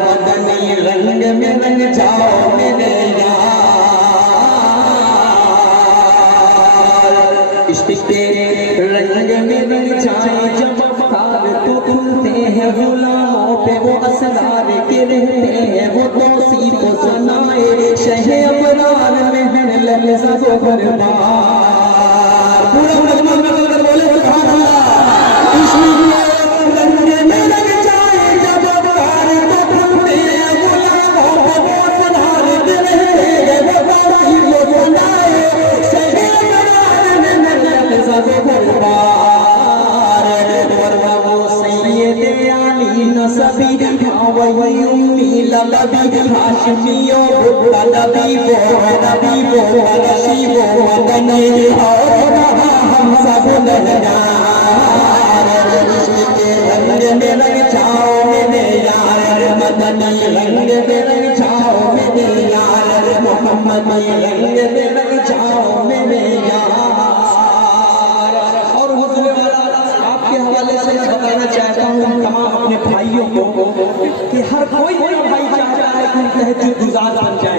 मदनी रंग में न जाओ मेरे इसके रंग में न जाए जब तार तो खुलते हैं गुलामों पे वो असरार के रहते हैं वो तोसी को सुनाए शहे अबरार में है ललसा को भरमार पूरा मजमा कर बोले सुभान अल्लाह इसलिए रंग में लग जाए जब तार तो खुलते हैं गुलामों पे वो असरार के रहते हैं वो तोसी को सुनाए शहे अबरार में ललसा को भरमार नसबी भावई उम्मी ललबी हाशमियो ललबी वो नबी वो रशी वो मदनी और हम सब लहरार इसके रंग में रंग जाओ मेरे यार मदनी रंग में रंग जाओ मेरे यार मोहम्मदी रंग में रंग जाओ मेरे यार। और हुजूर वाला आपके हवाले से बताना चाहता हूँ तमाम अपने भाइयों को कि हर कोई भाई चाहता है कि तहज्जुद गुजार बन जाए,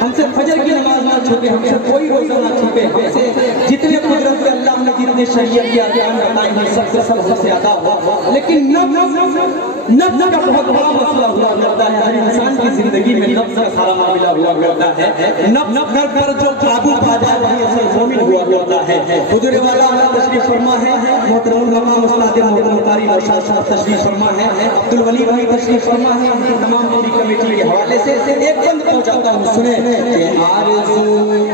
हमसे फजर की नमाज ना छूटे, हमसे कोई रोजा ना छूटे, हमसे जितने कुदरत के अल्लाह ने जितने शरीयत की अहकाम बताई हैं सबसे सब हमसे अदा हुआ। लेकिन नफ्स का बहुत बड़ा मसला हुआ करता है, हर इंसान की जिंदगी में नफ्स का सारा मामला हुआ करता है। नफ्स पर जो काबू पा जाए वही उसे मोमिन हुआ करता है। हुजूर वाला हमारा तशरीफ फरमा है, मोहतरम मकाम उस्ताद मोहतरम कारी नौशाद साहब तशरीफ फरमा है, अब्दुल वली भाई तशरीफ फरमा है, तमाम पूरी कमेटी के हवाले से एक बंद पहुंचाता हूँ, सुने कि आरज़ू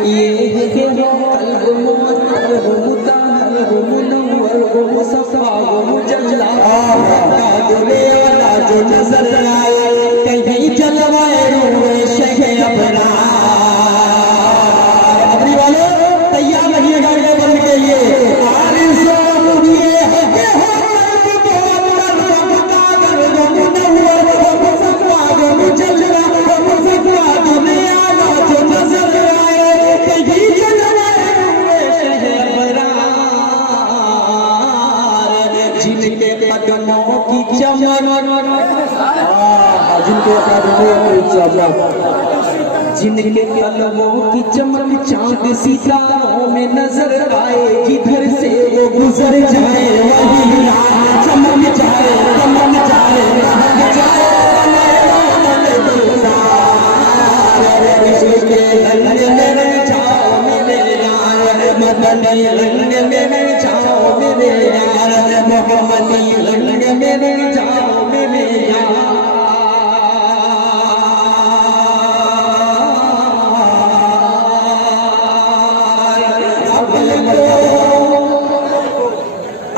ये है कि वो कल्ब मुअत्तर हो मुताहर हो मुनव्वर हो मुसफ़ा हो मुजल्ला कादुले वाला जो नजर आए कहीं जलवाए रूए शहे अबरार। अबरी वाले तैयार रहिएगा ये बंद के लिए। आरज़ू ये है कि हो कल्ब मुअत्तर हो मुताहर हो मुनव्वर हो मुसफ़ा हो मुजल्ला जिनके कदमों की चमक चांद सितारों में नजर आए जिधर से वो गुजर जाए वही चमक जाए इसके रंग में जाओ मेरे यार मदनी रंग में जाओ मेरे यार मोहम्मदी रंग में जाओ मेरे यार।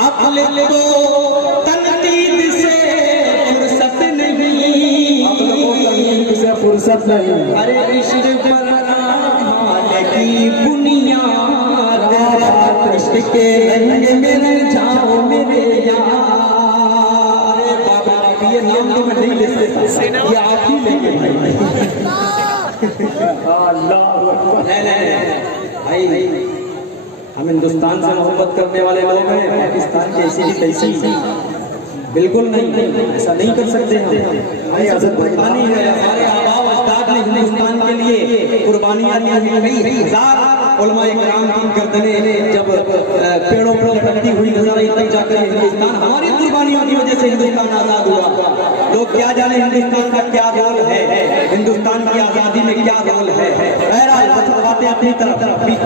अकल को तनकीद से फुर्सत नहीं, फुर्सत नहीं। अरे इश्क पर हाल की बुनियाद इश्क के रंग में जाओ मेरे यार। बाबा ये नाम तो मैं नहीं ले सकता, ये आप ही लेंगे भाई। भाई हम हिंदुस्तान से मोहब्बत करने वाले लोग हैं, पाकिस्तान की ऐसी की तैसी बिल्कुल नहीं, ऐसा नहीं कर सकते हम। नहीं आज़ाद भाई, कुर्बानी है, हमारे आबाओ अजदाद ने हिंदुस्तान के लिए कुर्बानियां दी हैं। कई हजार उलमाए किराम की गर्दनें जब पेड़ों पर लटकती हुई नजर आई, तब जाकर हिंदुस्तान, हमारी कुर्बानियों की वजह से हिंदुस्तान आजाद हुआ। लोग क्या जाने हिंदुस्तान का क्या रोल है, हिंदुस्तान की आजादी में क्या रोल है। बहरहाल बातें अपनी तरफ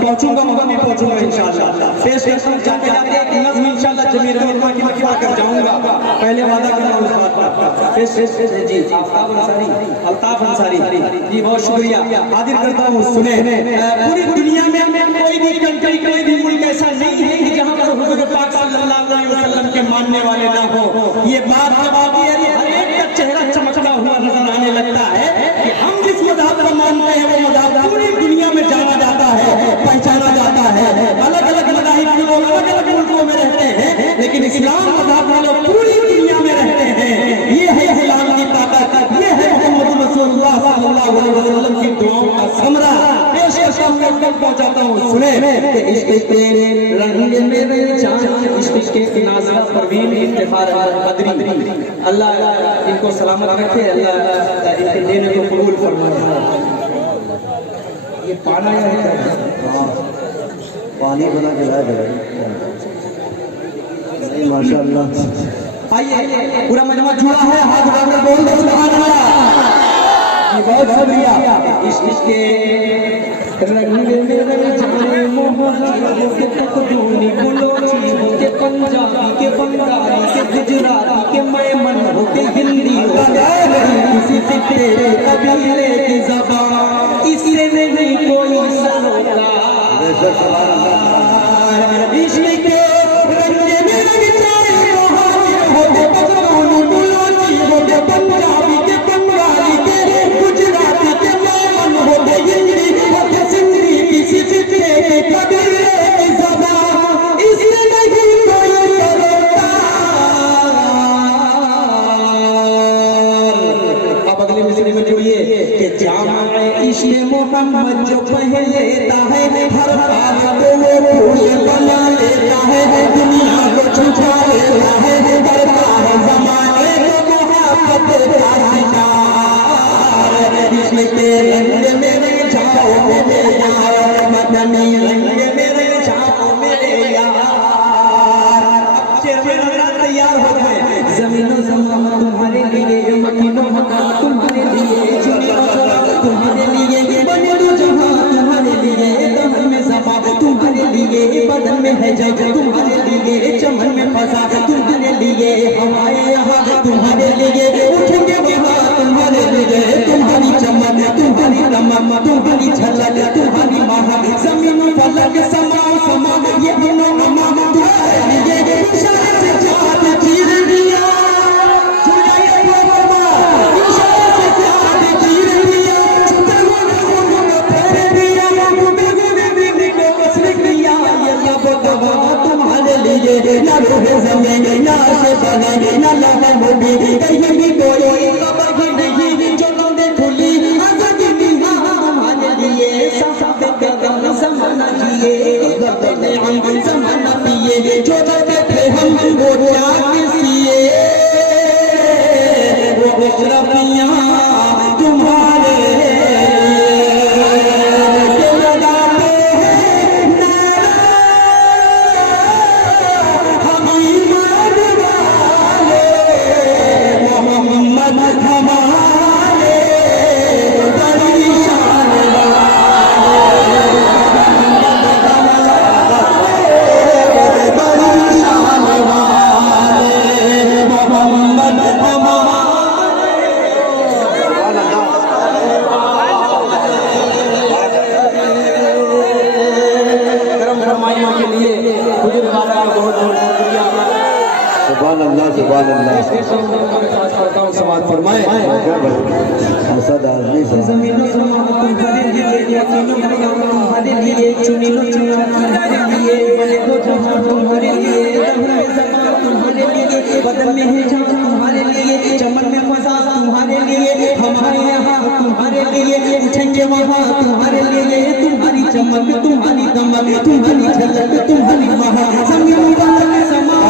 पहुंचूंगा, वहां भी पहुंचूंगा इंशाअल्लाह। पेश करता हूं जाते जाते एक नज़्म इंशाअल्लाह जमीर उलमा की मखफ़ा कर जाऊंगा, पहले वादा कर रहा हूं इस बात का। पेश जी आफ्ताब अंसारी, अल्ताफ अंसारी जी, बहुत शुक्रिया। हाजिर करता हूं, सुने। पूरी दुनिया में कोई भी कंट्री, कोई भी मुल्क ऐसा नहीं है कि जहां पर हुजूर पाक सल्लल्लाहु अलैहि वसल्लम के मानने वाले ना हो। ये बात जब आती है, हर एक का चेहरा चमकता हुआ नजर आने लगता है कि हम जिस मज़हब को मानते हैं वो मज़हब पूरी दुनिया में जाना जाता है, पहचाना जाता है। अलग अलग मज़ाहिब के लोग अलग अलग मुल्कों में रहते हैं, लेकिन इस्लाम मज़हब के लोग पूरी दुनिया में रहते हैं। ये है इस्लाम की ताकत, ये है मोहम्मद रसूलुल्लाह सल्लल्लाहु अलैहि वसल्लम की दुआओं का समरा। पेश करता हूं, तक पहुंचाता हूं, सुने कि इश्क के रंग में जान, इश्क के नाज़िरा परवीन इफ्तिखार बदरी, अल्लाह इनको सलामत रखे, अल्लाह इनके देने को कबूल फरमाए। ये पाना या है, पानी बना के लाया भाई, माशाअल्लाह। आइए, पूरा मजमा जुड़ा है, हाथ उठाकर बोल दो सुभान अल्लाह। बहुत शुक्रिया। इश्क के रंग में रंग जाने मोहब्बत के तकदूनी बुलोची के पंजाबी के बंगाली के गुजराती के मेमन हो के हिंदी हो किसी से तेरे कबीले की ज़बान, इससे नहीं कोई सरोकार। इश्क के रंग में रंग जाने मोहब्बत हो के तकदूनी बुलोची हो के पंजाबी के बंगाली के गुजराती के मेमन हो के हिंदी हो के सिंधी, किसी से तेरे कबीले की ज़बान, इससे नहीं कोई सरोकार। अब अगले मिसरे में जुड़िए कि जामे इश्क़ मोहम्मद जो पहन लेता है, हर बात को वो फूल बना लेता है, दुनिया को छुपा लेता है, करता है ज़माने को मोहब्बत का शिकार। इश्क़ के रंग में रंग जाओ मेरे यार, मदनी रंग में रंग जाओ मेरे यार। अब शेर में नज़र तैयार हो जाए। ज़मीनो ज़माना तुम्हारे लिए, मकीनो मकान तुम्हारे लिए, ज़मीनो ज़माना तुम्हारे लिए, बने दो जहां तुम्हारे लिए, दमन में ज़बा तुम्हारे लिए, बदन में है जग तुम्हारे लिए, चमन में फसा तुम्हारे लिए, हमारे यहाँ तुम्हारे लिए, उठेंगे वहाँ तुम्हारे लिए, तुम्हारी चमन तुम्हारी रमन तुम्हारी झलक तुम्हारी महा, ज़मीन फलक समाओ समा, ये दोनों नमा तुम्हारे लिए, इशारे से चाँद चीर दिया, इशारे से चाँद चीर दिया, फेर दिया, मशरिक दिया, ये लब दबा तुम्हारे लिए, ना रूह ज़मीन ना से बने ना लहर मुबी, कहीं भी कोई खबर ही नहीं, जो नौने खुली आज़ादी निहा तुम्हारे लिए, साथ कदम ज़माना जिए, करते हम ज़माना पिए, जो करते हम वो त्याग सिए, वो अशरफियाँ तुम्हारे समाज फरमाए। असद आदमी ज़मीनो ज़माना तुम्हारे लिए, यकीनो तुम्हारे लिए, चुनिनो तुम्हारे लिए, बने दो जहां तुम्हारे लिए, दहर ज़मान तुम्हारे लिए, बदन में है जान तुम्हारे लिए, चमन में मज़ा तुम्हारे लिए, हमारे यहाँ तुम्हारे लिए, उठेंगे वहाँ तुम्हारे लिए, तुम्हारी चमक तुम्हारी दमक तुम्हारी झलक तुम्हारी महा, ज़मीन फलक समाओ,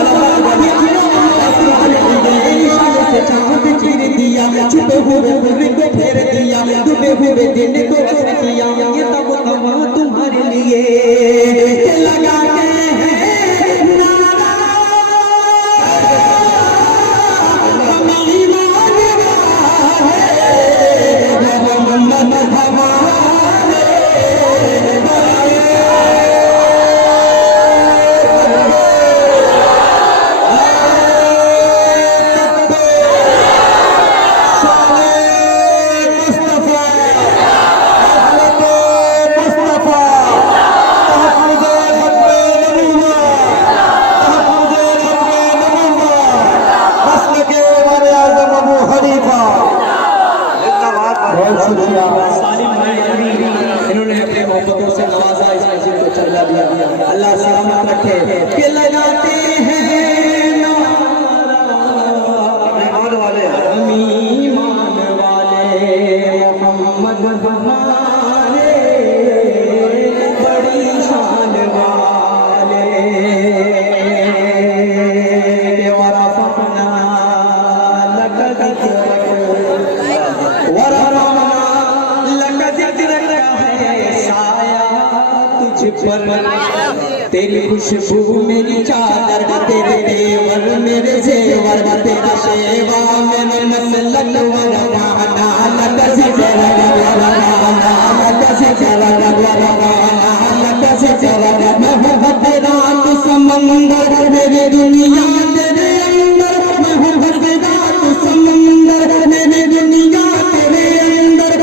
चांद चीर दिया, छुपे हुए हुए को फेर दिया, डूबे हुए दिन को कर दिया, ये तब तमा तुम्हारे लिए लगाते हैं नारा, हम ईमान वाले मोहम्मद हमारे। इन्होंने अपने मोहब्बतों से नवाजा, इस मस्जिद को चला दिया। अल्लाह सलामत रखे कि लगाते हैं ईमान वाले हम ईमान वाले मोहम्मद हमारे, बड़ी शान वाले वरफ़अना लक ज़िक्रक वरफ़अना लक ज़िक्रक है साया तुझ पर, तेरी खुशबू मेरी चादर, तेरे देवर मेरे जेवर, तेरा शेवा मेरे मसलक वरवाना लक ज़िक्रक वरवाना लक ज़िक्रक वरवाना लक ज़िक्रक। मोहब्बत रात समंदर मेरी दुनिया तेरे अंदर, मोहब्बत रात समंदर मेरी दुनिया तेरे अंदर,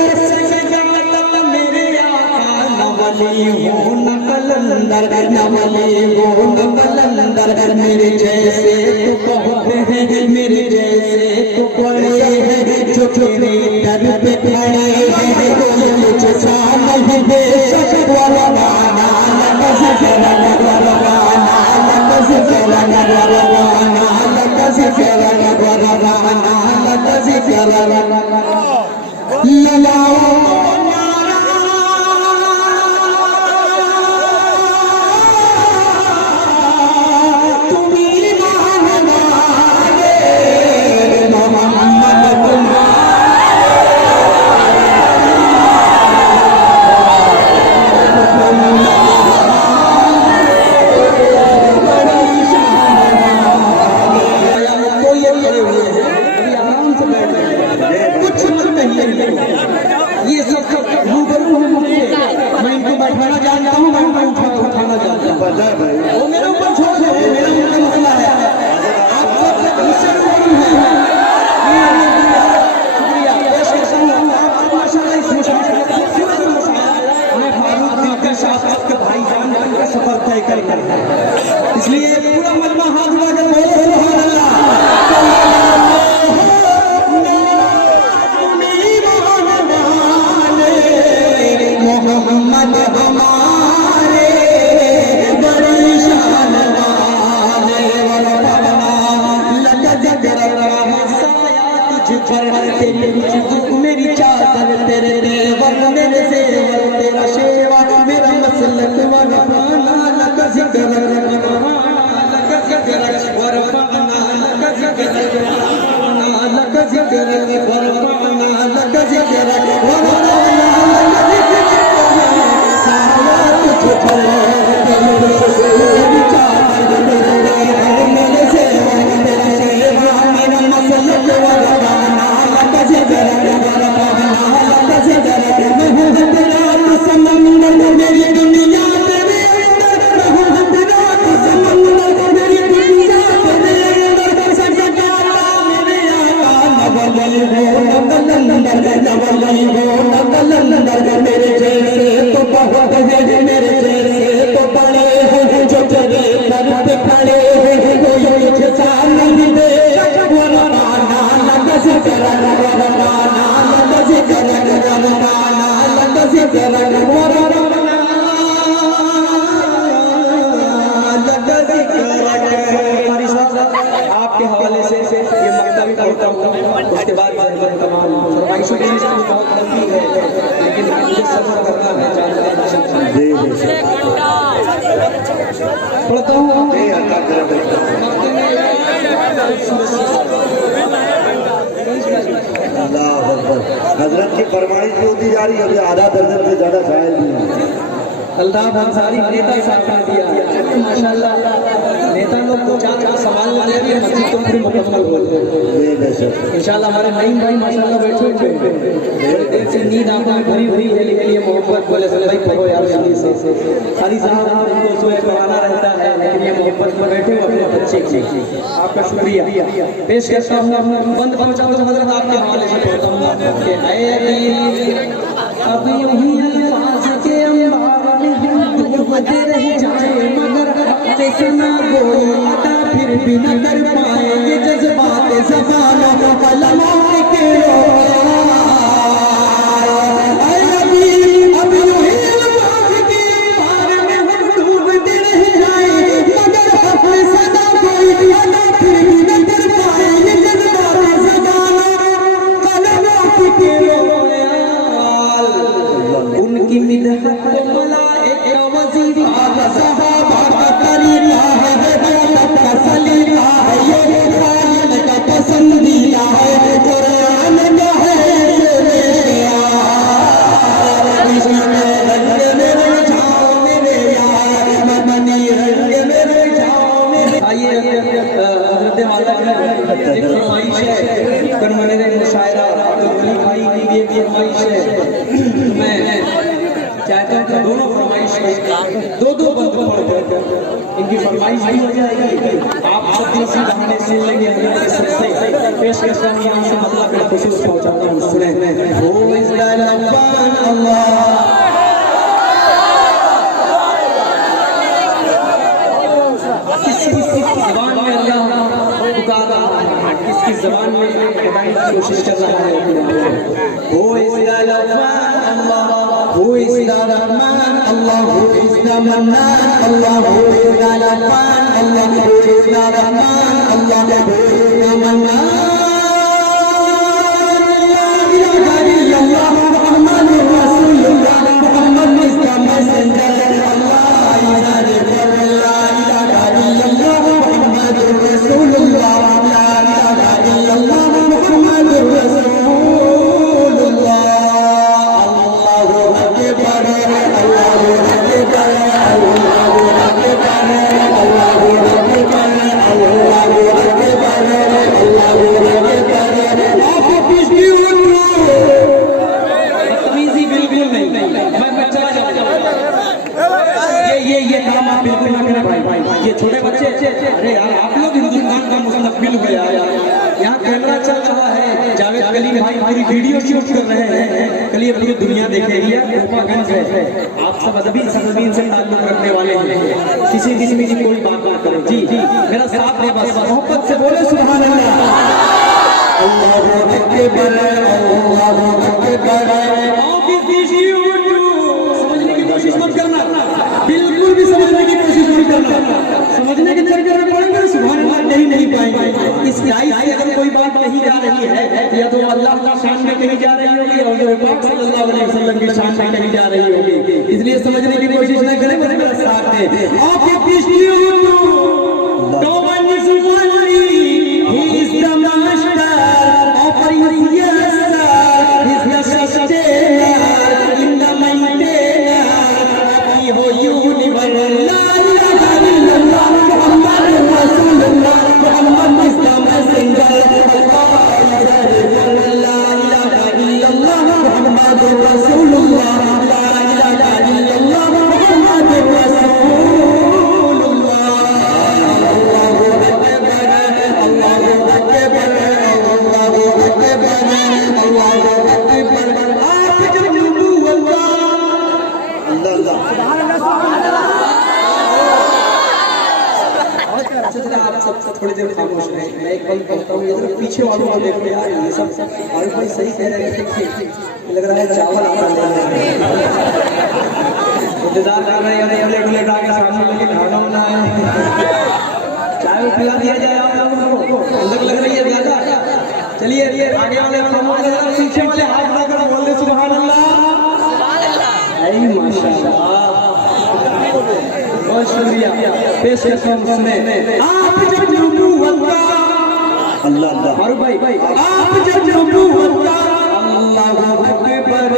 मेरे आका नवली हो न कलंदर, नवली हो न कलंदर, मेरे जैसे तो बहुत हैं, मेरे जैसे तो बड़े हैं, जो तेरे दर पे खड़े हैं, कोई मुझसा नहीं बेशक वरवाना लक ज़िक्रक वरवाना लक ज़िक्रक वरवाना लक ज़िक्रक वरवाना लक ज़िक्रक। लगाओ नारा तुम ईमान वाले मोहम्मद तो ये खड़े हुए हैं, अभी आराम से बैठ गए, कुछ मत कहिए, ये सब रूबरू हैं मुझसे, मैं इनको बैठाना जानता हूँ, मैं उनको उठाना जानता हूँ, वो मेरे ऊपर छोड़ दो, मेरा उनका मसला है, आप सब मुझसे रूबरू हैं। शुक्रिया पेश करता हूँ, आप माशाअल्लाह इस मुशायरे में खूबसूरत मुशायरा मैं फारूक दिलकर साहब आपके भाईजान का सफर तय कर कर, इसलिए पूरा मजमा हाथ उठा कर बोलो सुभान अल्लाह। मोहम्मद हमारे बड़ी शान वाले वरफ़अना लक ज़िक्रक साया तुझ पर, तेरी खुशबू मेरी चादर, तेरे देवर मेरे जेवर, तेरा शेवा मेरा मसलक वरफ़अना लक ज़िक्रक वरफ़अना लक ज़िक्रक वरफ़अना लक ज़िक्रक वरफ़अना लक ज़िक्रक वरफ़अना लक ज़िक्रक वरफ़अना साया तुझ पर, तेरी खुशबू मेरी चादर, तेरे देवर मेरे जेवर, तेरा शेवा मेरा मसलक वरफ़अना लक ज़िक्रक वरफ़अना लक ज़िक्रक। मोहब्बत रात समंदर मेरी दुनिया तेरे अंदर, मोहब्बत रात समंदर मेरी दुनिया तेरे अंदर, सजदा मेरे आका नवली हो न कलंदर, नवली हो न कलंदर, मेरे जैसे तो बहुत हैं, मेरे जैसे तो बड़े हैं, जो तेरे दर पे खड़े हैं, कोई मुझसा नहीं बेशक वरवाना लक ज़िक्रक वरवाना लक ज़िक्रक वरवाना लक ज़िक्रक वरवाना लक ज़िक्रक। आपके हवाले से ये मक्ता भी पढ़ता हूँ, उसके बाद तमाम फरमाइशों की लिस्ट बहुत लंबी है, लेकिन मुझे सफर करना है, पढ़ता हूँ। अल्लाह अकबर। हजरत की फरमाइश जो दी जा रही है अभी आधा दर्जन से ज्यादा शायर भी हैं। अल्ताफ अंसारी नेता साहब का दिया माशाल्लाह। नेता लोग को चार सवाल ले रहे हैं, मस्जिद तो पूरी मुकम्मल हो गई इंशाल्लाह। हमारे नईम भाई माशाल्लाह बैठे हुए हैं, बड़ी देर से नींद आंखों में भरी हुई है, लेकिन ये मोहब्बत बोले सब भाई पढ़ो यार जल्दी से। सारी साहब को जो है पढ़ाना रहता है, लेकिन ये मोहब्बत में बैठे हुए अपने बच्चे की। आपका शुक्रिया पेश करता हूँ। बंद पहुंचा तो हजरत आपके हवाले से पढ़ता हूँ कि अब यूं ही अल्फाज के अंबार में डूबते रह जाए, मगर हफ्ते से ना कोई अता फिर भी न कर पाए। ये जज्बात ज़बानों को कलमों के अब यूं ही अल्फाज के अंबार में हम डूबते रह जाए, मगर हफ्ते से ना कोई अता फिर भी न कर पाए। ये जज्बात ज़बानों कलमों के उनकी मिदहत मलाइका वजीफा सहाबा का तरीका है, इबादत का सलीका है, ये खालिद का पसंदीदा है, कुरान का है दोनों फरमाइश दो बंद पढ़ इनकी फरमाइश भी हो जाएगी। आप सब दिल से गाने सुन लेंगे, पेश करता हूँ यहाँ से मतलब मैं खुशूस पहुँचाता हूँ। सुने हो ज़बान में अल्लाह पुकार रहा है, किसकी ज़बान में बताने की कोशिश कर रहा है। हो Who is the Rahman? Allah, who is the Mannan? Allah, who is the Rahman? Allah, who is the Rahman? Allah, who is the Mannan? La ilaha illallah, Muhammadur Rasulullah, Muhammad is the messenger. Allah is the Prophet. La ilaha illallah, Muhammadur Rasulullah, la ilaha illallah, Muhammadur Rasulullah. ये काम आप बिल्कुल ना करें भाई। ये छोटे बच्चे, अरे यार आप लोग हिंदुस्तान का मुस्तकबिल हो यार। यहाँ कैमरा चल रहा है, जावेद कलीम भाई पूरी वीडियो शूट कर रहे हैं, कल ये पूरी दुनिया देखेगी। गोपागंज है, आप सब अदबी सरजमीन से ताल्लुक रखने वाले हैं, किसी किस्म की कोई बात ना करो। जी मेरा साथ है, बस मोहब्बत से बोले सुभान अल्लाह। अल्लाहू अकबर, अल्लाहू अकबर। समझने की कोशिश मत करना, बिल्कुल भी समझने की कोशिश नहीं करना। समझने के चक्कर में पड़ेंगे सुभान अल्लाह नहीं पाएंगे। इस गाय से अगर कोई बात कही जा रही है, या तो अल्लाह की शान में कही जा रही होगी, और जो पाक सल्लल्लाहु अलैहि वसल्लम की शान में कही जा रही होगी। इसलिए समझने की कोशिश न करें, मेरा साथ दें। आपके पीछे थोड़ी देर खामोश रहे। मैं एक पल कहता हूँ, ये पीछे वालों को देखो यार, ये सब और भाई सही कह रहे हैं, लग रहा है चावल आता ले इंतजार कर रहे हैं, अगले प्लेट आगे सामने लेके खाना होना है, चाय पिला दिया जाए आप लोगों को। अलग लग रही है ज्यादा। चलिए आगे वाले खामोश, पीछे वाले हाथ लगाकर बोल दे सुभान अल्लाह। माशाअल्लाह, बहुत शुक्रिया। पेश करता हूं, सुने आप जब नबूवत का अल्लाह अल्लाह। फारूक भाई आप जब नबूवत का अल्लाहु अकबर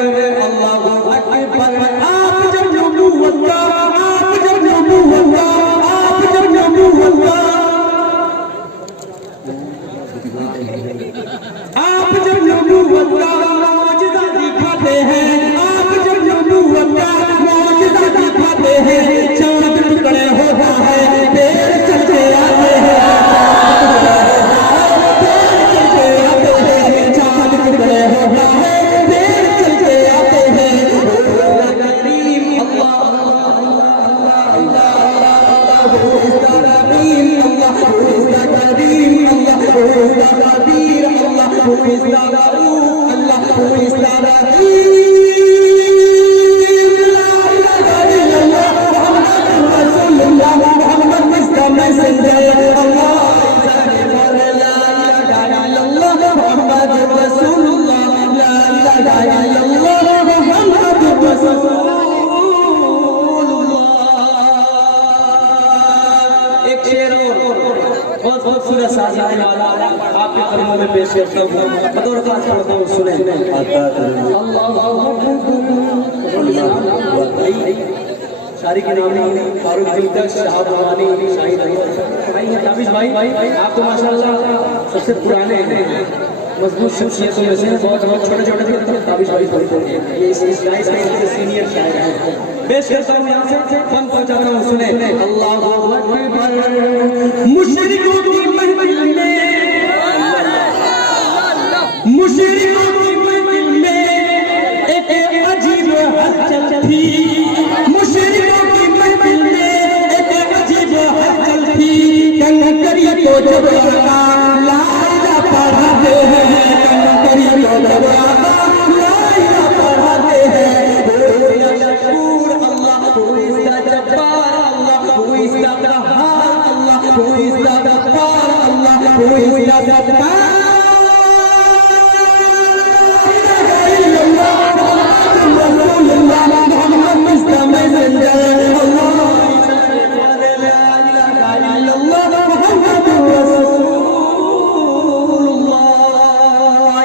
अल्लाहु अकबर आप जब नबूवत का आप जब नबूवत का आप जब नबूवत का आप जब नबूवत का मौजज़ा दिखाते हैं आप जब नबूवत का मौजज़ा दिखाते हैं चांद टुकड़े होता है पेड़ चलते आते हैं चांद टुकड़े होता है पेड़ चलते आते हैं करीम अल्लाह एक शेर बहुत खूबसूरत साज़ाए वाला आपके कदमों में पेश करता हूँ बतौर खास पढ़ता हूँ सुने शारी के नाम फारूक दिलकश शाहब रवानी शाहिद भाई ताबिश भाई आप तो माशाल्लाह सबसे पुराने मजबूत शख्सियतों में से बहुत छोटे छोटे ताबिश भाई ये इस लाइफ में सीनियर शायर हैं पेश करता हूँ यहाँ से फन पहुँचाता हूँ सुने अल्लाहु अकबर मुशरिकों की महफिल में मुशरिकों की महफिल में एक अजीब हलचल थी मुशरिकों की महफिल में एक अजीब हलचल थी कंकरी को जब लगा लाइला पढ़ाते हैं कंकरी को जब लगा लाइला पढ़ाते हैं Who is the Jabbar Allah? Who is the Qahhar Allah? Who is the Ghaffar Allah? Who is the Sattar? Muhammad is the messenger. Allah Muhammadur Rasulullah.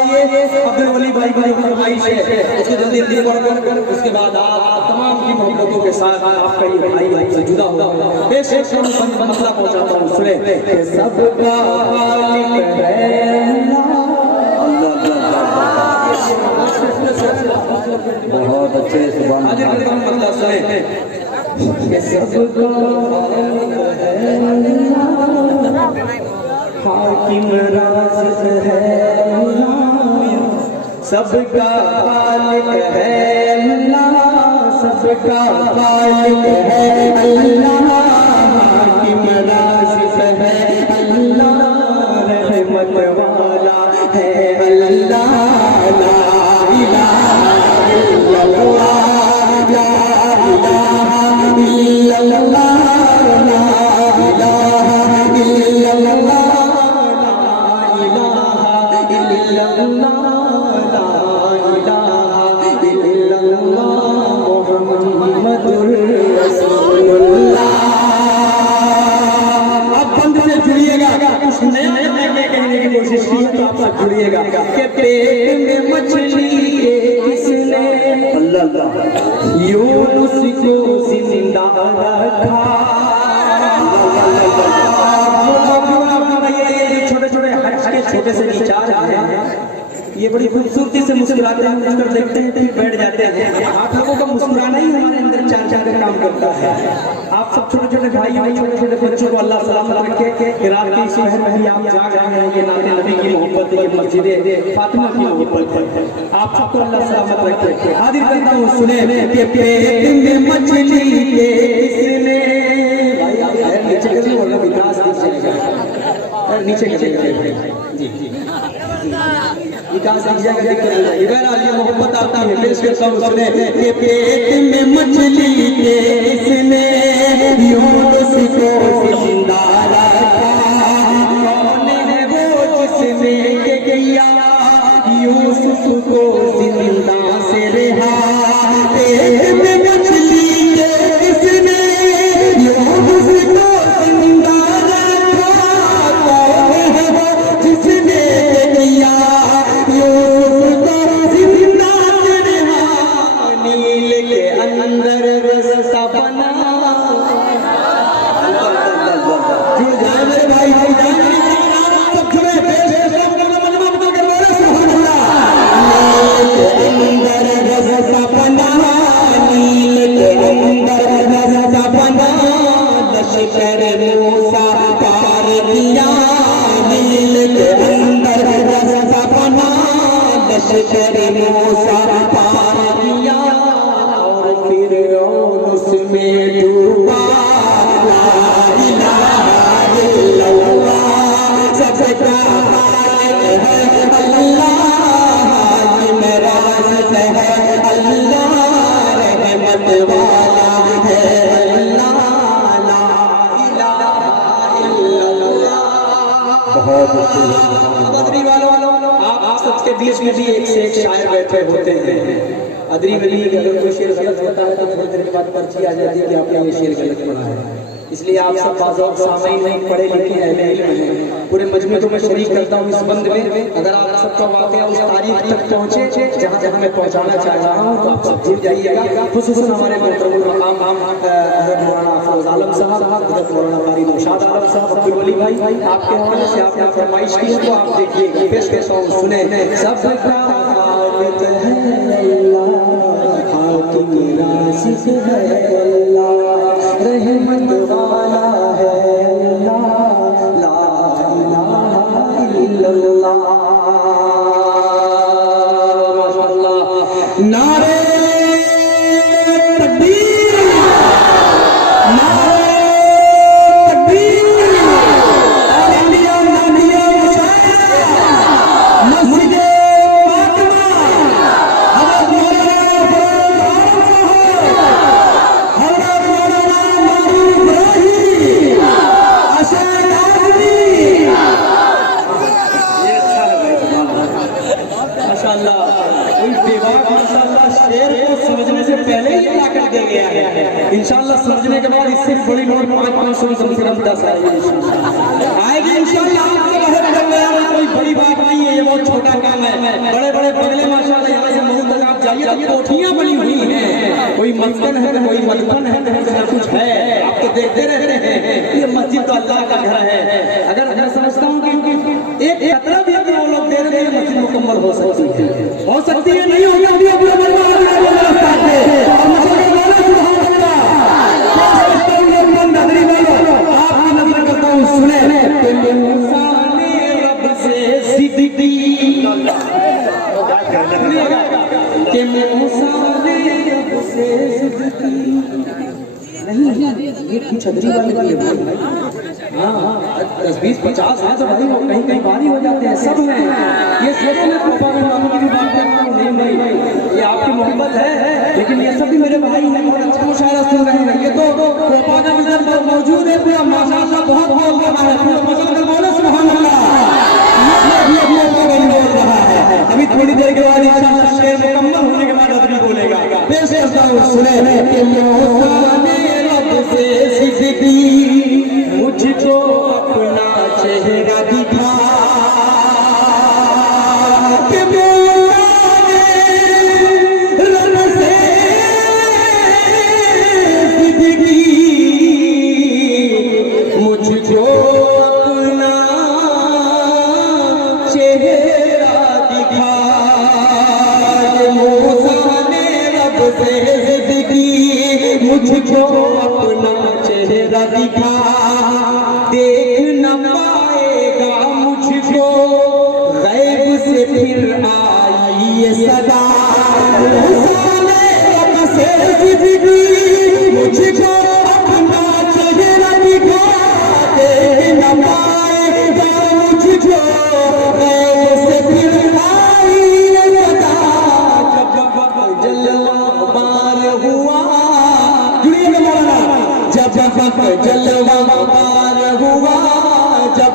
ये अब्दुल वली भाई की फरमाइश है उसको जल्दी जल्दी पढ़कर उसके बाद आप तमाम की मोहब्बतों के साथ आपका ये भाई हमसे जुदा होगा पेश मसला पहुंचाता हूँ सुने सबका मालिक है बहुत अच्छे सुभान हाजिर करता हूँ मतलब सुने सबका हाकिम राज़ है सबका मालिक है सबका मालिक है अल्लाह हाकिम राज़िक़ है अल्लाह रहमत वाला है अल्लाह ला इलाहा इल्लल्लाह ला इलाहा इल्लल्लाह ला इलाहा इल्लल्लाह ला इलाहा इल्लल्लाह कोशिश की तो आप सब जुड़िएगा के पेट में मछली के किसने अल्लाह यूनुस को जिंदा रखा छोटे छोटे हज के छोटे से विचार हैं ये बड़ी खूबसूरती से मुस्कुराते हैं मुस्कुर देखते हैं फिर बैठ जाते हैं आप लोगों का मुस्कुराना ही हमारे अंदर चार चार का काम करता है आप सब छोटे छोटे भाई छोटे छोटे बच्चों को अल्लाह सलामत रखे कि रात के शहर में ही आप जाग रहे हैं ये नाते नबी की मोहब्बत ये मस्जिद फातिमा की मोहब्बत है आप सबको अल्लाह सलामत रखे हाजिर करता हूँ सुने के पेट में मछली के किसने भाई आप नीचे कर लो वरना विकास नीचे जी विकास दीजिएगा मोहब्बत आता है पेश करता हूँ सुने के पेट में मछली के किसने यूनुस को जिंदा रखा कौन है वो जिसने किया यूसुफ को जिंदा से रिहा पेट में मछली के किसने यूनुस को जिंदा रखा कौन है वो जिसने लश्कर मूसा पार किया, नील के अंदर रास्ता बना, लश्कर मूसा पार किया और फिर उसमें डूबा। ला इलाहा इल्लल्लाह, सबका खालिक है अल्लाह, इमराज है अल्लाह, रहमत वाला है अल्लाह, ला इलाहा इल्लल्लाह। बहुत बदरी वालों आप सबके बीच में भी एक से एक शायर बैठे होते हैं। अदरी वली अगर कोई शेर गलत होता है तो थोड़ी देर के बाद पर्ची आ जाती है कि आपने ये शेर गलत पढ़ा है। इसलिए आप सब बाज़ौक़ सामीन नहीं, पढ़े लिखे अहले इल्म हैं, पूरे मजमे को मैं शरीक करता हूँ इस बंद में। अगर आप सबका वाक़या उस तारीख तक पहुँचे जहाँ जहाँ मैं पहुँचाना चाह रहा हूँ तो आप सब जुड़ जाइएगा। खुसूसन हमारे मोहतरम मकाम हज़रत मौलाना अफरोज़ आलम साहब, हज़रत मौलाना क़ारी नौशाद आलम साहब, अब्दुल वली भाई, आपके हवाले से आपने फरमाइश की है तो आप देखिएगा, पेश करता हूँ, सुने। सबका खालिक है अल्लाह, हाकिम राज़िक़ है अल्लाह, रहमत वाला है अल्लाह, ला इलाहा इल्लल्लाह। माशाअल्लाह, नारे तकबीर, नारे तकबीर, इंडिया नादिया मस्जिद फातिमा, हज़रत मौलाना समझने से पहले ही ला कर दे गया है। इंशाल्लाह समझने के बाद इससे बड़ी नोट 500 कम से कम 10 आएगी इंशाल्लाह। आपके बाहर कोई बड़ी बात नहीं है, ये बहुत छोटा काम है। बड़े बड़े बंगले माशाल्लाह यहाँ से महू तक आप जाइए तो कोठियाँ बनी हुई हैं, कोई मस्कन है, कोई मदफन है, कुछ है, आप तो देखते रहते हैं। ये मस्जिद तो अल्लाह का घर है। अगर मैं समझता हूँ कि एक कतरा भी अगर वो लोग दे रहे हैं मस्जिद मुकम्मल हो सकती है, नहीं होगी। सुने रब से सिद्दीकी के मूसा ने रब से सिद्दीकी नहीं, ये कुछ अदरी वाले भाई, हाँ 10-20-50 है तो भाई वो कहीं कहीं भारी हो जाते हैं, सब में ये सब में प्रोपागेंडा की भी बात करता हूँ। नहीं भाई, ये आपकी मोहब्बत है, लेकिन ये सब भी मेरे भाई हैं, बहुत अच्छा मुशायरा सुन रहे हैं। ये तो प्रोपागेंडा मौजूद है पूरा, माशाअल्लाह बहुत बोल रहा है, पूरा पसंद कर बोले सुभान अल्लाह। ये बोल रहा है, अभी थोड़ी देर के बाद इंशाअल्लाह शेर मुकम्मल होने के बाद अदरी बोलेगा। पेश करता हूँ, सुने कि मूसा ने रब से सिद्दीकी, मुझको अपना चेहरा दिखा, के मूसा ने रब से सिद्दीकी, मुझको अपना चेहरा दिखा, के मूसा ने रब से सिद्दीकी, मुझको अपना चेहरा दिखा, देख न पाएगा मुझको गैब से फिर आई ये सदा। मूसा ने रब से सिद्दीकी, मुझको अपना चेहरा दिखा, देख न पाएगा मुझको गैब से फिर आई ये सदा। जब जलवा पार हुआ, जुड़िए मौलाना, जब जलवा पार हुआ, जब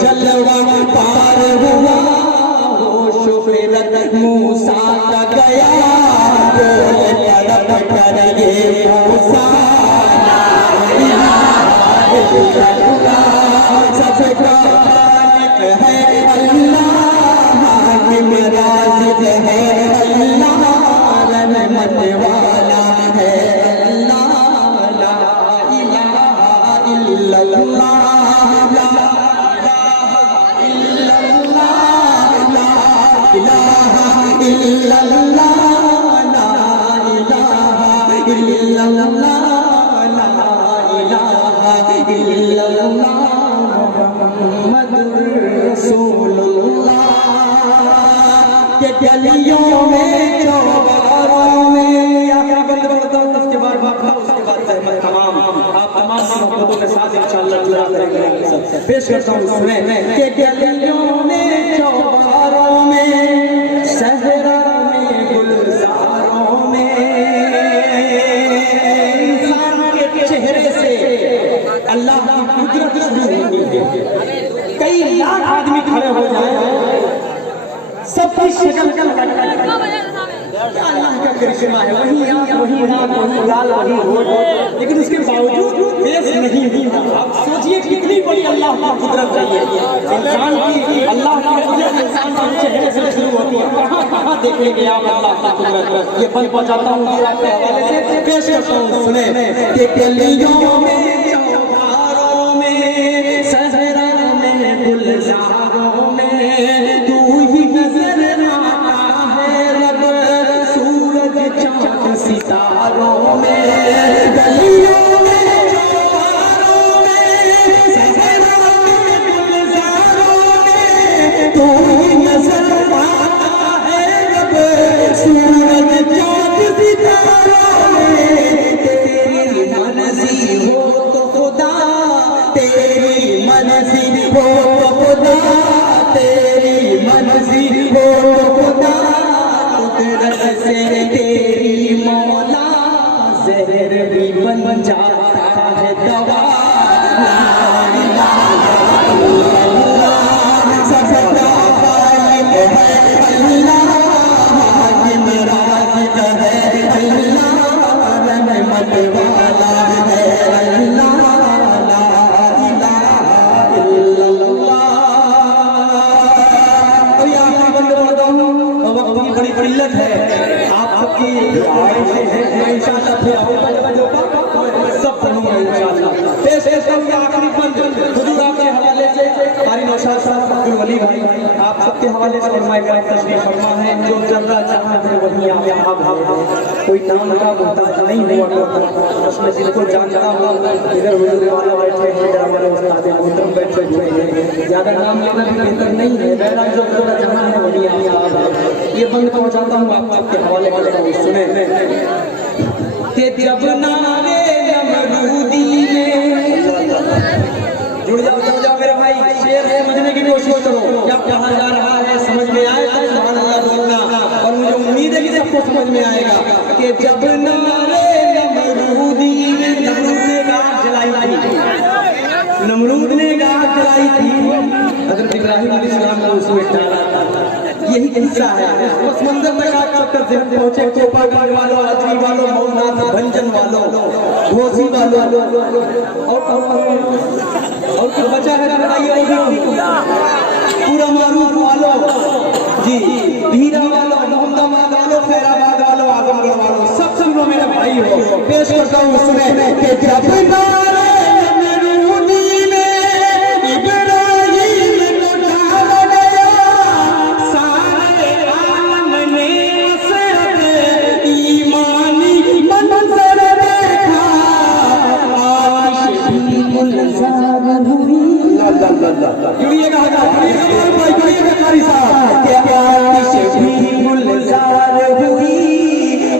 जलवा पार हुआ, होश फिरत मूसा का गया, बोले तड़प कर ये मूसा, ला इलाहा इल्लल्लाह, सबका खालिक है अल्लाह, हाकिम राज़िक़ है अल्लाह, रहमत वाला है अल्लाह, ला इलाहा इल्लल्लाह, ला इलाहा इल्लल्लाह, ला इलाहा इल्लल्लाह, ला इलाहा इल्लल्लाह मुहम्मदुर रसूलुल्लाह के गलियों में चौबारों में आखिरी बंद पढ़ता हूँ, उसके बाद वाक़ा, उसके बाद तहमत तमाम आप तमाम मोहब्बतों के साथ इंशाअल्लाह अल्लाह करेंगे। पेश करता हूँ सुने के गलियों में चौबारों में सहरा में गुलजारों में इंसान के चेहरे से अल्लाह की कुदरत शुरू होती है। कई लाख आदमी खड़े हो जाए, सबकी शक्ल क्या अल्लाह का करिश्मा है, वही आँख, वही नाक, वही लाल, वही होठ, लेकिन उसके बावजूद फेस नहीं। आप सोचिए कितनी बड़ी अल्लाह की कुदरत है ये। इंसान की अल्लाह की कुदरत इंसान के चेहरे से शुरू होती है। कहाँ कहाँ देखेंगे आप अल्लाह की कुदरत? ये बल पहुँचाता हूँ आपके हवाले से, पेश करता हूँ सुने के गलियों में चौबारों में सहरा में गुलजारों में तू ही नजर आता है रब, सूरज चाँद सितारों में गलियों में चौबारों में सहरा में गुलजारों में तू ही नजर आता है रब, सूरज चाँद सितारों में तेरी मर्जी हो तो खुदा, तेरी मर्जी हो तो खुदा, तेरी मर्जी हो तो खुदा, कुदरत से तेरी मौला जहर भी बन जाता है दवा। ला इलाहा इल्लल्लाह सबका खालिक है अल्लाह, हाकिम राज़िक है अल्लाह, रहमत वाला है अल्लाह, ला इलाहा इल्लल्लाह। और ये आखिरी बंद पढ़ता हूँ, वक्त की बड़ी किल्लत है, आप सबकी दुआएं से है, मैं इंशाअल्लाह फिर आऊँगा सब पढ़ूंगा इंशाअल्लाह। पेश करता हूँ आखिरी बंद हुजूर आपके हवाले से कारी नौशाद साहब, अब्दुल वली भाई, आप सबके हवाले से फरमाए कर तशरीफ फरमा है। जो जर्रा चाहता है वही आप यहाँ भाव, कोई नाम का मोहताज नहीं हुआ करता, उसमें जिनको जानता हूँ इधर हुजूर वाला बैठे हैं, इधर हमारे उस्ताद मोहतरम बैठे हुए हैं, ज्यादा नाम लेना भी बेहतर नहीं है। बहरहाल जो जर्रा जहाँ है वही आप यहाँ भाव। ये बंद पहुँचाता हूँ आप सबके हवाले करता हूँ सुने कि जब नारे नमरूदी में जुड़ जाओ मेरे भाई, शेर समझने की कोशिश करो, जब कहा जा रहा है समझ में आए तो सुभान अल्लाह बोलना, और मुझे उम्मीद है कि सबको समझ में आएगा कि जब नारे नमरूदी में नमरूद ने आग जलाई थी, नमरूद ने आग जलाई थी, हज़रत इब्राहिम अलैहिस्सलाम को उसमें डाला था। यही किस्सा है। उस मंदिर तक आप चक्कर जहन पहुंचे, कोपागंज वालों, अजरी वालों, मऊनाथ, भंजन वालों, घोसी वालों, और कुछ बचा है बताइए? पूरा मारूफ वालों जी, भीरा वालों, मोहम्मदाबाद वालों, खैराबाद वालों, आजमगढ़ वालों, सब सुनो मेरे भाई हो। पेश करता हूँ सुने कि जब नारे नमरूदी में इब्राहिम को डाल गया, सारे आलम ने असद ईमानी मंजर देखा, आतिश भी गुलजार हुई। जुड़िएगा कारी साहब, क्या आतिश भी गुलजार हुई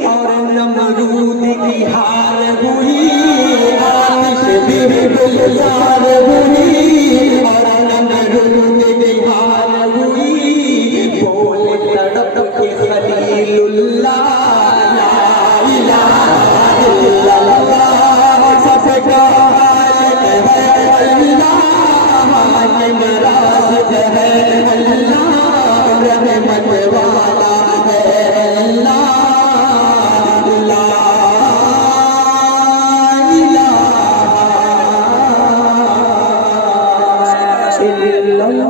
और नमरूद की हार हुई, आतिश भी गुलजार हुई और नमरूद की हार हुई। बोले तड़प के खलीलुल्लाह, ला इलाहा इल्लल्लाह सबका खालिक है अल्लाह, हाकिम राज़िक है अल्लाह, रहमत वाला है अल्लाह, ला इलाहा इल्लल्लाह।